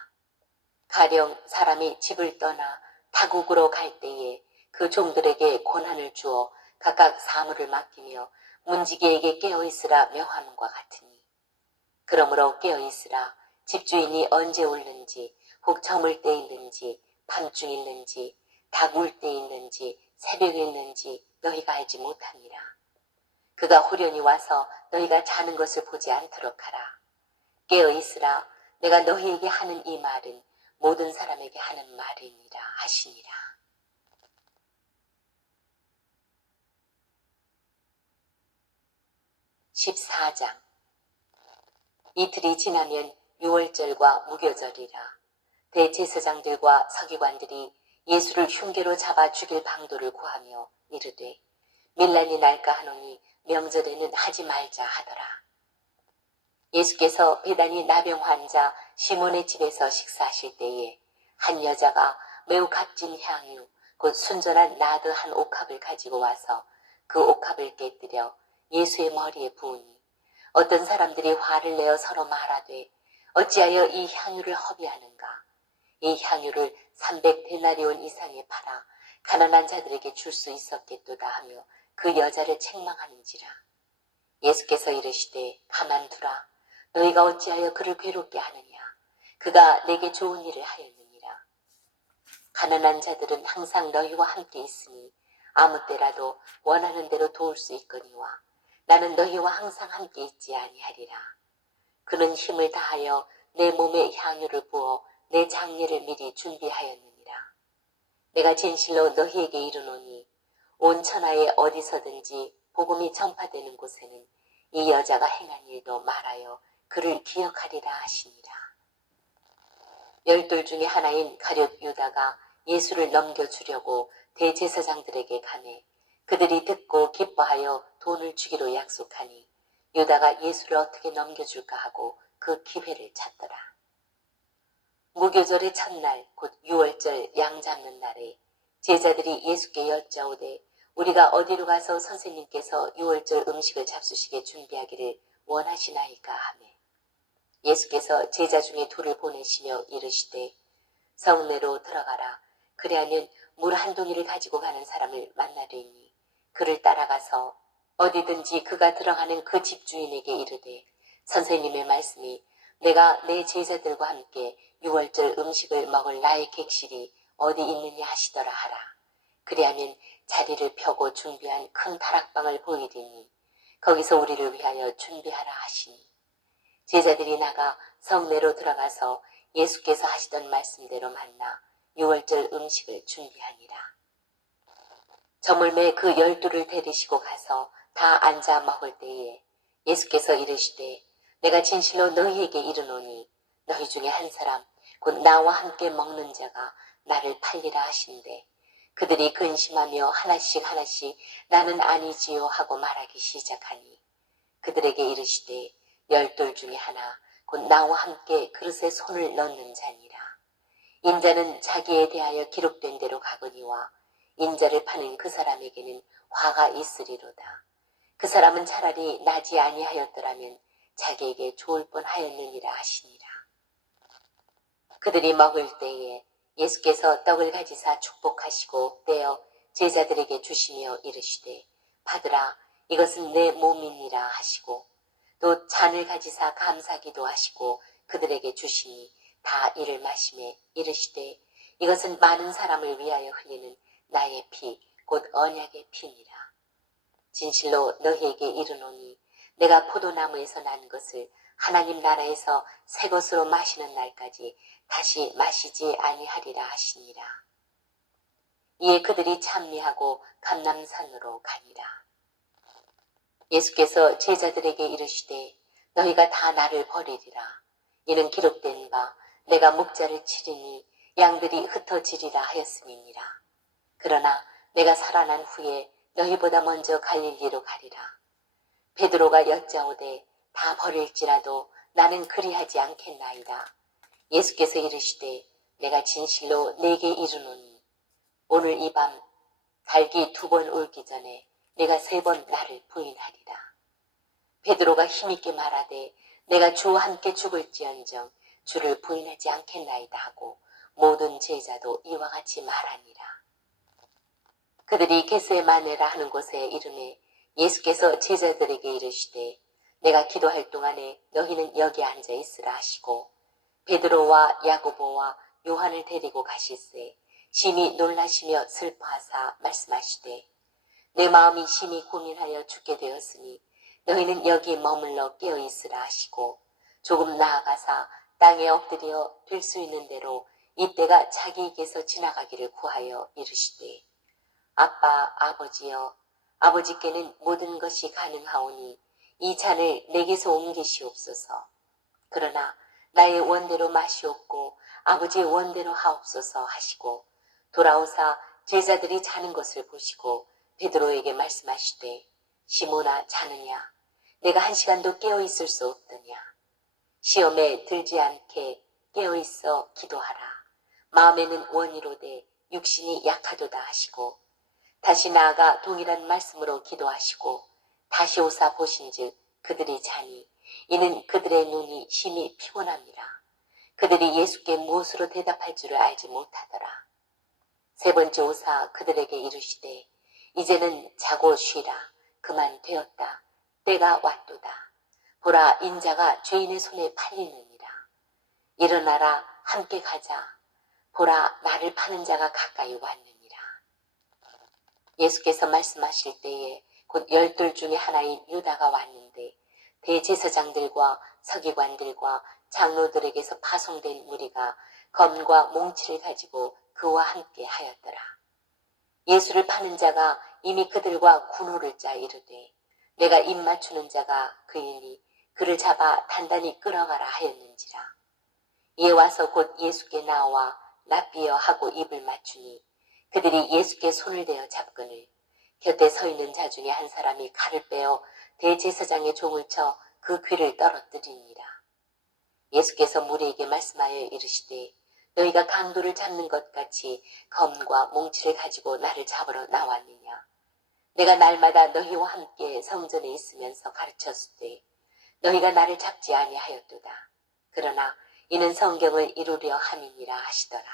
가령 사람이 집을 떠나 타국으로 갈 때에 그 종들에게 권한을 주어 각각 사물을 맡기며 문지기에게 깨어있으라 명함과 같으니 그러므로 깨어있으라. 집주인이 언제 올는지 혹 저물 때 있는지 밤중 있는지 닭 울 때 있는지 새벽에 있는지 너희가 알지 못하니라. 그가 후련히 와서 너희가 자는 것을 보지 않도록 하라. 깨어있으라. 내가 너희에게 하는 이 말은 모든 사람에게 하는 말이니라 하시니라. (14장) 이틀이 지나면 유월절과 무교절이라. 대제사장들과 서기관들이 예수를 흉계로 잡아 죽일 방도를 구하며 이르되 밀란이 날까 하노니 명절에는 하지 말자 하더라. 예수께서 베다니 나병 환자 시몬의 집에서 식사하실 때에 한 여자가 매우 값진 향유 곧 순전한 나드 한 옥합을 가지고 와서 그 옥합을 깨뜨려 예수의 머리에 부으니 어떤 사람들이 화를 내어 서로 말하되 어찌하여 이 향유를 허비하는가. 이 향유를 300데나리온 이상에 팔아 가난한 자들에게 줄 수 있었겠도다 하며 그 여자를 책망하는지라. 예수께서 이르시되 가만두라. 너희가 어찌하여 그를 괴롭게 하느냐. 그가 내게 좋은 일을 하였느니라. 가난한 자들은 항상 너희와 함께 있으니 아무 때라도 원하는 대로 도울 수 있거니와 나는 너희와 항상 함께 있지 아니하리라. 그는 힘을 다하여 내 몸에 향유를 부어 내 장례를 미리 준비하였느니라. 내가 진실로 너희에게 이르노니 온 천하에 어디서든지 복음이 전파되는 곳에는 이 여자가 행한 일도 말하여 그를 기억하리라 하시니라. 열둘 중에 하나인 가룟 유다가 예수를 넘겨주려고 대제사장들에게 가매 그들이 듣고 기뻐하여 돈을 주기로 약속하니 유다가 예수를 어떻게 넘겨줄까 하고 그 기회를 찾더라. 무교절의 첫날 곧 유월절 양 잡는 날에 제자들이 예수께 여짜오되 우리가 어디로 가서 선생님께서 유월절 음식을 잡수시게 준비하기를 원하시나이까 하매 예수께서 제자 중에 둘을 보내시며 이르시되 성내로 들어가라. 그리하면 물 한 동이를 가지고 가는 사람을 만나리니 그를 따라가서 어디든지 그가 들어가는 그 집주인에게 이르되 선생님의 말씀이 내가 내 제자들과 함께 유월절 음식을 먹을 나의 객실이 어디 있느냐 하시더라 하라. 그리하면 자리를 펴고 준비한 큰 다락방을 보이리니 거기서 우리를 위하여 준비하라 하시니 제자들이 나가 성내로 들어가서 예수께서 하시던 말씀대로 만나 유월절 음식을 준비하니라. 저물매 그 12를 데리시고 가서 다 앉아 먹을 때에 예수께서 이르시되 내가 진실로 너희에게 이르노니 너희 중에 한 사람 곧 나와 함께 먹는 자가 나를 팔리라 하신대 그들이 근심하며 하나씩 하나씩 나는 아니지요 하고 말하기 시작하니 그들에게 이르시되 12 중에 하나 곧 나와 함께 그릇에 손을 넣는 자니라. 인자는 자기에 대하여 기록된 대로 가거니와 인자를 파는 그 사람에게는 화가 있으리로다. 그 사람은 차라리 나지 아니하였더라면 자기에게 좋을 뻔하였느니라 하시니라. 그들이 먹을 때에 예수께서 떡을 가지사 축복하시고 떼어 제자들에게 주시며 이르시되 받으라 이것은 내 몸이니라 하시고 또 잔을 가지사 감사기도 하시고 그들에게 주시니 다 이를 마시매 이르시되 이것은 많은 사람을 위하여 흘리는 나의 피 곧 언약의 피니라. 진실로 너희에게 이르노니 내가 포도나무에서 난 것을 하나님 나라에서 새 것으로 마시는 날까지 다시 마시지 아니하리라 하시니라. 이에 그들이 찬미하고 감람산으로 가니라. 예수께서 제자들에게 이르시되 너희가 다 나를 버리리라. 이는 기록된 바 내가 목자를 치리니 양들이 흩어지리라 하였음이니라. 그러나 내가 살아난 후에 너희보다 먼저 갈릴리로 가리라. 베드로가 여짜오되 다 버릴지라도 나는 그리하지 않겠나이다. 예수께서 이르시되 내가 진실로 네게 이르노니 오늘 이 밤 달기 2번 울기 전에 내가 3번 나를 부인하리라. 베드로가 힘있게 말하되 내가 주와 함께 죽을지언정 주를 부인하지 않겠나이다 하고 모든 제자도 이와 같이 말하니라. 그들이 겟세마네라 하는 곳에 이르매 예수께서 제자들에게 이르시되 내가 기도할 동안에 너희는 여기 앉아 있으라 하시고 베드로와 야고보와 요한을 데리고 가실세 심히 놀라시며 슬퍼하사 말씀하시되 내 마음이 심히 고민하여 죽게 되었으니 너희는 여기 머물러 깨어있으라 하시고 조금 나아가사 땅에 엎드려 될 수 있는 대로 이때가 자기에게서 지나가기를 구하여 이르시되 아빠 아버지여 아버지께는 모든 것이 가능하오니 이 잔을 내게서 옮기시옵소서. 그러나 나의 원대로 마시옵고 아버지의 원대로 하옵소서 하시고 돌아오사 제자들이 자는 것을 보시고 베드로에게 말씀하시되 시몬아 자느냐 내가 1시간도 깨어있을 수 없더냐. 시험에 들지 않게 깨어있어 기도하라. 마음에는 원이로되 육신이 약하도다 하시고 다시 나아가 동일한 말씀으로 기도하시고 다시 오사 보신즉 그들이 자니 이는 그들의 눈이 심히 피곤함이라. 그들이 예수께 무엇으로 대답할 줄을 알지 못하더라. 3번째 오사 그들에게 이르시되 이제는 자고 쉬라. 그만 되었다. 때가 왔도다. 보라 인자가 죄인의 손에 팔리느니라. 일어나라 함께 가자. 보라 나를 파는 자가 가까이 왔느니라. 예수께서 말씀하실 때에 곧 12 중에 하나인 유다가 왔는데 대제사장들과 서기관들과 장로들에게서 파송된 무리가 검과 몽치를 가지고 그와 함께 하였더라. 예수를 파는 자가 이미 그들과 군호를 짜 이르되 내가 입 맞추는 자가 그이니 그를 잡아 단단히 끌어가라 하였는지라. 이에 와서 곧 예수께 나와 랍비여 하고 입을 맞추니 그들이 예수께 손을 대어 잡거늘 곁에 서 있는 자 중에 한 사람이 칼을 빼어 대제사장의 종을 쳐 그 귀를 떨어뜨리니라. 예수께서 무리에게 말씀하여 이르시되 너희가 강도를 잡는 것 같이 검과 몽치를 가지고 나를 잡으러 나왔느냐? 내가 날마다 너희와 함께 성전에 있으면서 가르쳤을 때 너희가 나를 잡지 아니하였도다. 그러나 이는 성경을 이루려 함이니라 하시더라.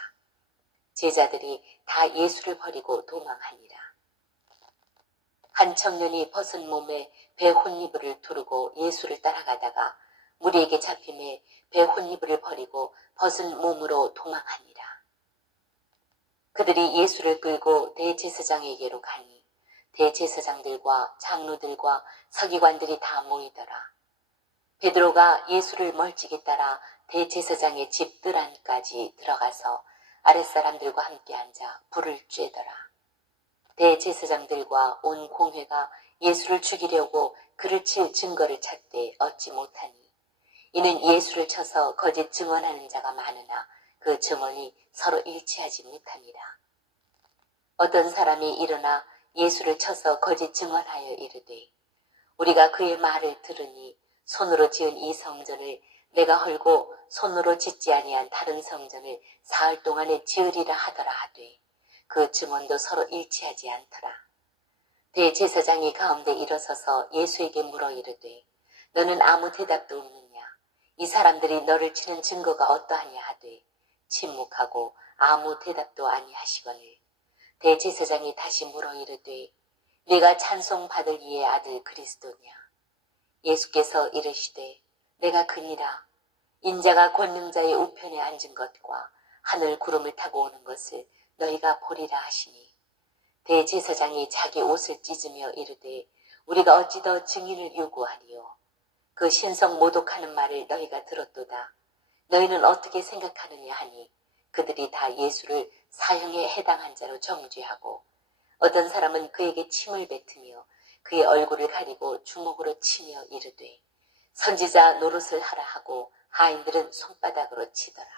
제자들이 다 예수를 버리고 도망하니라. 한 청년이 벗은 몸에 배 혼이불을 두르고 예수를 따라가다가 무리에게 잡힘에 배 혼이불을 버리고 벗은 몸으로 도망하니라. 그들이 예수를 끌고 대제사장에게로 가니 대제사장들과 장로들과 서기관들이 다 모이더라. 베드로가 예수를 멀찍이 따라 대제사장의 집 뜰 안까지 들어가서 아랫사람들과 함께 앉아 불을 쬐더라. 대제사장들과 온 공회가 예수를 죽이려고 그를 칠 증거를 찾되 얻지 못하니 이는 예수를 쳐서 거짓 증언하는 자가 많으나 그 증언이 서로 일치하지 못하니라. 어떤 사람이 일어나 예수를 쳐서 거짓 증언하여 이르되 우리가 그의 말을 들으니 손으로 지은 이 성전을 내가 헐고 손으로 짓지 아니한 다른 성전을 사흘 동안에 지으리라 하더라 하되 그 증언도 서로 일치하지 않더라. 대제사장이 가운데 일어서서 예수에게 물어 이르되 너는 아무 대답도 없느냐? 이 사람들이 너를 치는 증거가 어떠하냐 하되 침묵하고 아무 대답도 아니하시거늘 대제사장이 다시 물어 이르되 네가 찬송받을 이의 아들 그리스도냐? 예수께서 이르시되 내가 그니라. 인자가 권능자의 우편에 앉은 것과 하늘 구름을 타고 오는 것을 너희가 보리라 하시니 대제사장이 자기 옷을 찢으며 이르되 우리가 어찌 더 증인을 요구하리요. 그 신성 모독하는 말을 너희가 들었도다. 너희는 어떻게 생각하느냐 하니 그들이 다 예수를 사형에 해당한 자로 정죄하고 어떤 사람은 그에게 침을 뱉으며 그의 얼굴을 가리고 주먹으로 치며 이르되 선지자 노릇을 하라 하고 하인들은 손바닥으로 치더라.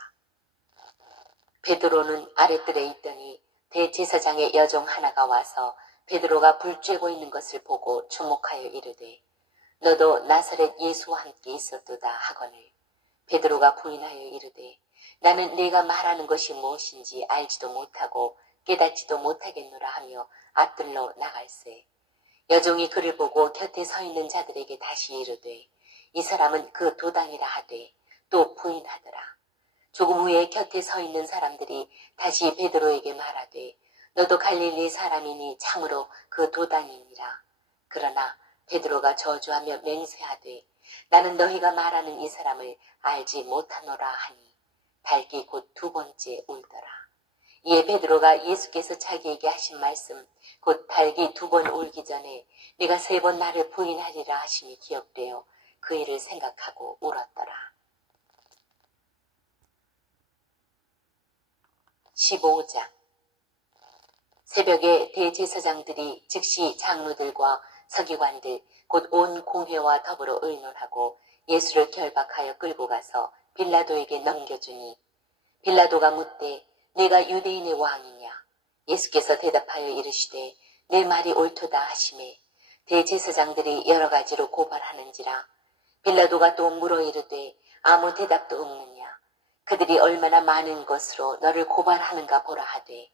베드로는 아랫뜰에 있더니 대제사장의 여종 하나가 와서 베드로가 불 쬐고 있는 것을 보고 주목하여 이르되 너도 나사렛 예수와 함께 있었도다 하거늘 베드로가 부인하여 이르되 나는 네가 말하는 것이 무엇인지 알지도 못하고 깨닫지도 못하겠노라 하며 앞들로 나갈새 여종이 그를 보고 곁에 서 있는 자들에게 다시 이르되 이 사람은 그 도당이라 하되 또 부인하더라. 조금 후에 곁에 서 있는 사람들이 다시 베드로에게 말하되 너도 갈릴리 사람이니 참으로 그 도당이니라. 그러나 베드로가 저주하며 맹세하되 나는 너희가 말하는 이 사람을 알지 못하노라 하니 달기 곧 두 번째 울더라. 이에 베드로가 예수께서 자기에게 하신 말씀 곧 달기 두 번 울기 전에 네가 세 번 나를 부인하리라 하심이 기억되어 그 일을 생각하고 울었더라. 15장 새벽에 대제사장들이 즉시 장로들과 서기관들 곧 온 공회와 더불어 의논하고 예수를 결박하여 끌고 가서 빌라도에게 넘겨주니 빌라도가 묻되 내가 유대인의 왕이냐? 예수께서 대답하여 이르시되 내 말이 옳도다 하시매 대제사장들이 여러 가지로 고발하는지라 빌라도가 또 물어 이르되 아무 대답도 없느냐? 그들이 얼마나 많은 것으로 너를 고발하는가 보라 하되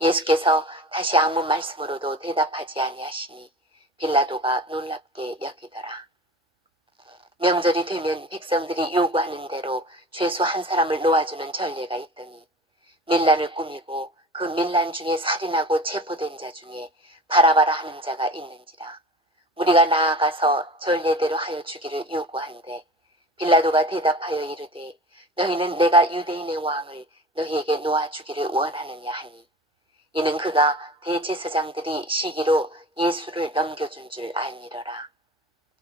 예수께서 다시 아무 말씀으로도 대답하지 아니하시니 빌라도가 놀랍게 여기더라. 명절이 되면 백성들이 요구하는 대로 죄수 한 사람을 놓아주는 전례가 있더니 밀란을 꾸미고 그 밀란 중에 살인하고 체포된 자 중에 바라바라 하는 자가 있는지라 우리가 나아가서 전례대로 하여 주기를 요구한데 빌라도가 대답하여 이르되 너희는 내가 유대인의 왕을 너희에게 놓아주기를 원하느냐 하니 이는 그가 대제사장들이 시기로 예수를 넘겨준 줄 알미러라.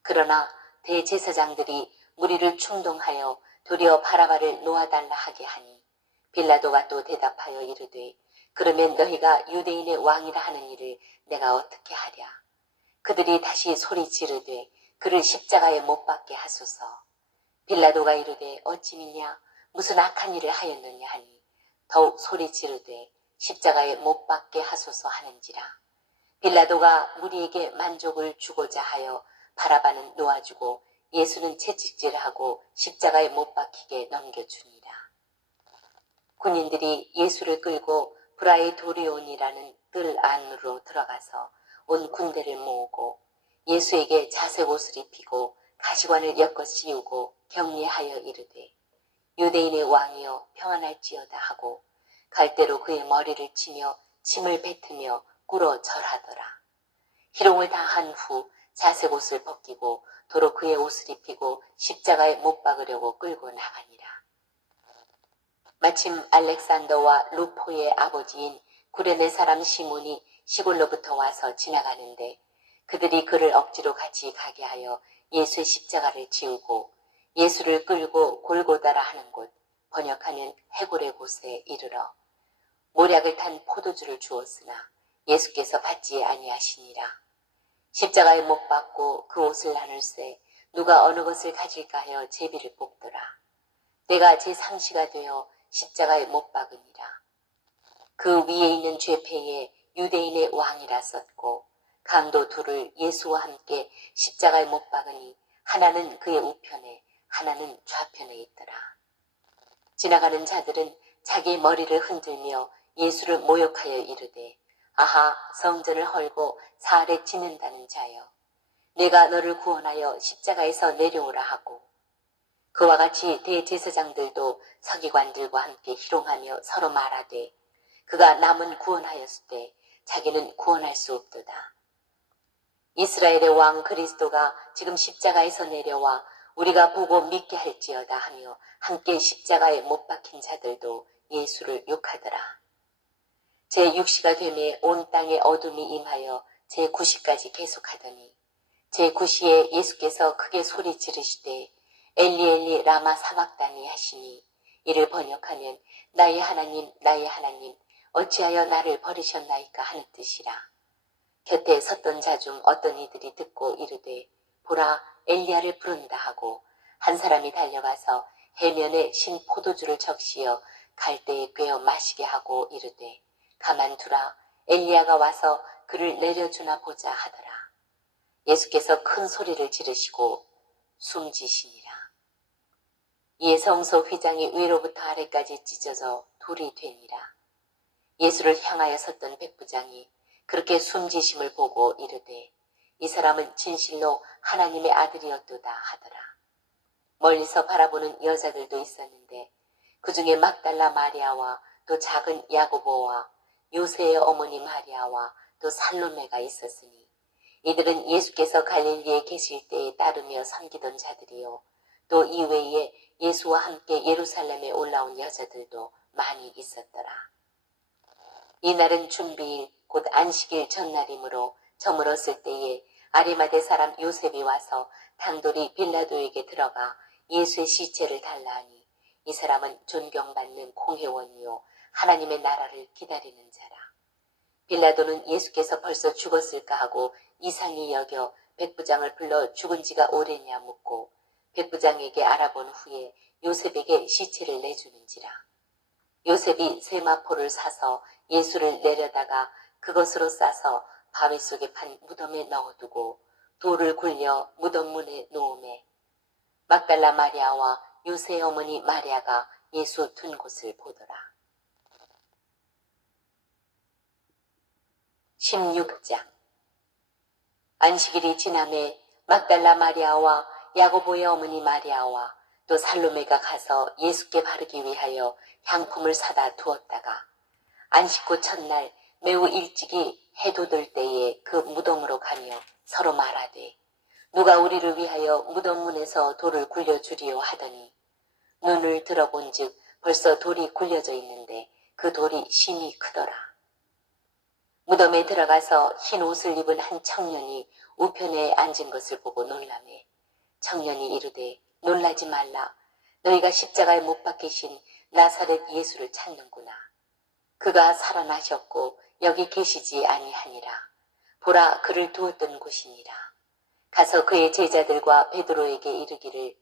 그러나 대제사장들이 무리를 충동하여 도리어 바라바를 놓아달라 하게 하니 빌라도가 또 대답하여 이르되 그러면 너희가 유대인의 왕이라 하는 일을 내가 어떻게 하랴. 그들이 다시 소리 지르되 그를 십자가에 못 박게 하소서. 빌라도가 이르되 어찌 믿냐 무슨 악한 일을 하였느냐 하니 더욱 소리 지르되 십자가에 못 박게 하소서 하는지라. 빌라도가 무리에게 만족을 주고자 하여 바라바는 놓아주고 예수는 채찍질하고 십자가에 못 박히게 넘겨주니라. 군인들이 예수를 끌고 브라이도리온이라는 뜰 안으로 들어가서 온 군대를 모으고 예수에게 자색 옷을 입히고 가시관을 엮어 씌우고 격리하여 이르되 유대인의 왕이여 평안할지어다 하고 갈대로 그의 머리를 치며 침을 뱉으며 꿇어 절하더라. 희롱을 다 한 후 자색 옷을 벗기고 도로 그의 옷을 입히고 십자가에 못 박으려고 끌고 나가니라. 마침 알렉산더와 루포의 아버지인 구레네 사람 시몬이 시골로부터 와서 지나가는데 그들이 그를 억지로 같이 가게 하여 예수의 십자가를 지우고 예수를 끌고 골고다라 하는 곳, 번역하면 해골의 곳에 이르러 모략을 탄 포도주를 주었으나 예수께서 받지 아니하시니라. 십자가에 못 박고 그 옷을 나눌세 누가 어느 것을 가질까 하여 제비를 뽑더라. 내가 제 상시가 되어 십자가에 못 박으니라. 그 위에 있는 죄패에 유대인의 왕이라 썼고 강도 둘을 예수와 함께 십자가에 못 박으니 하나는 그의 우편에 하나는 좌편에 있더라. 지나가는 자들은 자기 머리를 흔들며 예수를 모욕하여 이르되 아하 성전을 헐고 사흘에 짓는다는 자여 내가 너를 구원하여 십자가에서 내려오라 하고 그와 같이 대제사장들도 서기관들과 함께 희롱하며 서로 말하되 그가 남은 구원하였을 때 자기는 구원할 수 없도다. 이스라엘의 왕 그리스도가 지금 십자가에서 내려와 우리가 보고 믿게 할지어다 하며 함께 십자가에 못 박힌 자들도 예수를 욕하더라. 제6시가 되매 온 땅에 어둠이 임하여 제9시까지 계속하더니 제9시에 예수께서 크게 소리 지르시되 엘리 엘리 라마 사박다니 하시니 이를 번역하면 나의 하나님 나의 하나님 어찌하여 나를 버리셨나이까 하는 뜻이라. 곁에 섰던 자 중 어떤 이들이 듣고 이르되 보라 엘리야를 부른다 하고 한 사람이 달려가서 해면에 신 포도주를 적시어 갈대에 꿰어 마시게 하고 이르되 가만두라 엘리야가 와서 그를 내려주나 보자 하더라. 예수께서 큰 소리를 지르시고 숨지시니라. 이에 성소 휘장이 위로부터 아래까지 찢어져 돌이 되니라. 예수를 향하여 섰던 백부장이 그렇게 숨지심을 보고 이르되 이 사람은 진실로 하나님의 아들이었도다 하더라. 멀리서 바라보는 여자들도 있었는데 그 중에 막달라 마리아와 또 작은 야고보와 요새의 어머니 마리아와 또 살로메가 있었으니 이들은 예수께서 갈릴리에 계실 때에 따르며 섬기던 자들이요 또 이외에 예수와 함께 예루살렘에 올라온 여자들도 많이 있었더라. 이날은 준비일 곧 안식일 전날이므로 저물었을 때에 아리마대 사람 요셉이 와서 당돌이 빌라도에게 들어가 예수의 시체를 달라 하니 이 사람은 존경받는 공회원이요 하나님의 나라를 기다리는 자라. 빌라도는 예수께서 벌써 죽었을까 하고 이상히 여겨 백부장을 불러 죽은 지가 오래냐 묻고 백부장에게 알아본 후에 요셉에게 시체를 내주는지라. 요셉이 세마포를 사서 예수를 내려다가 그것으로 싸서 바위 속에 판 무덤에 넣어두고 돌을 굴려 무덤 문에 놓음에 막달라 마리아와 요새의 어머니 마리아가 예수 둔 곳을 보더라. 16장 안식일이 지남에 막달라 마리아와 야고보의 어머니 마리아와 또 살로메가 가서 예수께 바르기 위하여 향품을 사다 두었다가 안식구 첫날 매우 일찍이 해 돋을 때에 그 무덤으로 가며 서로 말하되 누가 우리를 위하여 무덤 문에서 돌을 굴려주리요 하더니 눈을 들어본즉 벌써 돌이 굴려져 있는데 그 돌이 심히 크더라. 무덤에 들어가서 흰 옷을 입은 한 청년이 우편에 앉은 것을 보고 놀라매 청년이 이르되 놀라지 말라 너희가 십자가에 못 박히신 나사렛 예수를 찾는구나. 그가 살아나셨고 여기 계시지 아니하니라. 보라 그를 두었던 곳이니라. 가서 그의 제자들과 베드로에게 이르기를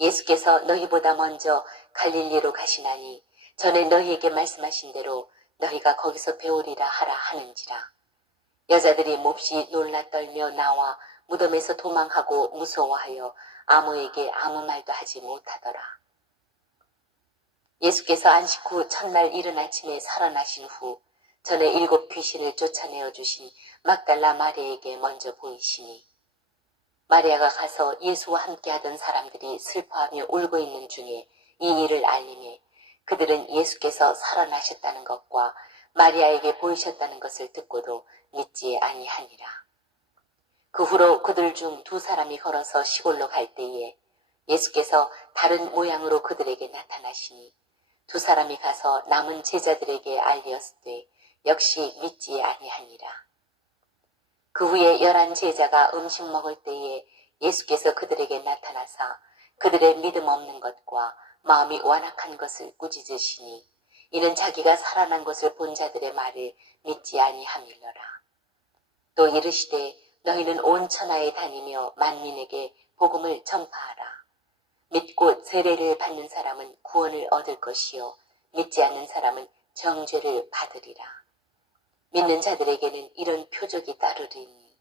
예수께서 너희보다 먼저 갈릴리로 가시나니 전에 너희에게 말씀하신 대로 너희가 거기서 배우리라 하라 하는지라. 여자들이 몹시 놀라 떨며 나와 무덤에서 도망하고 무서워하여 아무에게 아무 말도 하지 못하더라. 예수께서 안식 후 첫날 이른 아침에 살아나신 후 전에 7 귀신을 쫓아내어 주신 막달라 마리아에게 먼저 보이시니 마리아가 가서 예수와 함께하던 사람들이 슬퍼하며 울고 있는 중에 이 일을 알림해 그들은 예수께서 살아나셨다는 것과 마리아에게 보이셨다는 것을 듣고도 믿지 아니하니라. 그 후로 그들 중 2 사람이 걸어서 시골로 갈 때에 예수께서 다른 모양으로 그들에게 나타나시니 2 사람이 가서 남은 제자들에게 알리었으되 역시 믿지 아니하니라. 그 후에 11 제자가 음식 먹을 때에 예수께서 그들에게 나타나사 그들의 믿음 없는 것과 마음이 완악한 것을 꾸짖으시니 이는 자기가 살아난 것을 본 자들의 말을 믿지 아니함이러라. 또 이르시되 너희는 온 천하에 다니며 만민에게 복음을 전파하라. 믿고 세례를 받는 사람은 구원을 얻을 것이요 믿지 않는 사람은 정죄를 받으리라. 믿는 자들에게는 이런 표적이 따르리니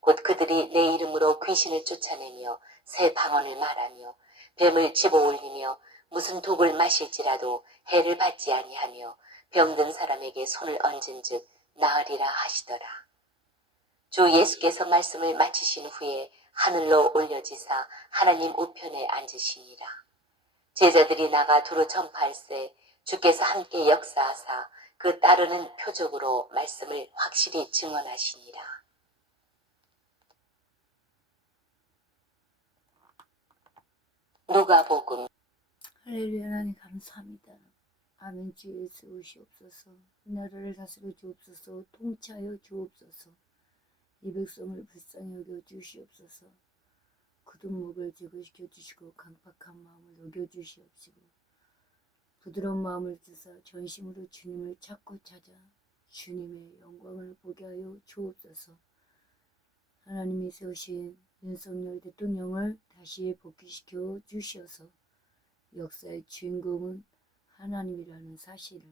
곧 그들이 내 이름으로 귀신을 쫓아내며 새 방언을 말하며 뱀을 집어올리며 무슨 독을 마실지라도 해를 받지 아니하며 병든 사람에게 손을 얹은즉 나으리라 하시더라. 주 예수께서 말씀을 마치신 후에 하늘로 올려지사 하나님 우편에 앉으시니라. 제자들이 나가 두루 전파할세 주께서 함께 역사하사 그 따르는 표적으로 말씀을 확실히 증언하시니라. 누가복음. 할렐루야. 하나님 감사합니다. 아멘. 주 예수 오시옵소서. 이 나라를 다스려 주옵소서. 통치하여 주옵소서. 이 백성을 불쌍히 여겨 주시옵소서. 굳은 목을 제거시켜 주시고 강팍한 마음을 녹여 주시옵시고 부드러운 마음을 주사 전심으로 주님을 찾고 찾아 주님의 영광을 보게 하여 주옵소서. 하나님이 세우신 윤석열 대통령을 다시 복귀시켜 주시어서 역사의 주인공은 하나님이라는 사실을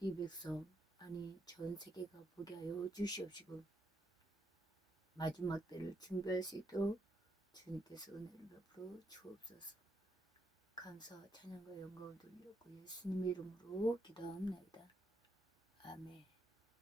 이 백성 아니 전 세계가 보게 하여 주시옵시고 마지막 때를 준비할 수 있도록 주님께서 은혜를 베풀어 주옵소서. 감사와 찬양과 영광을 돌리고 예수님의 이름으로 기도합니다. 아멘.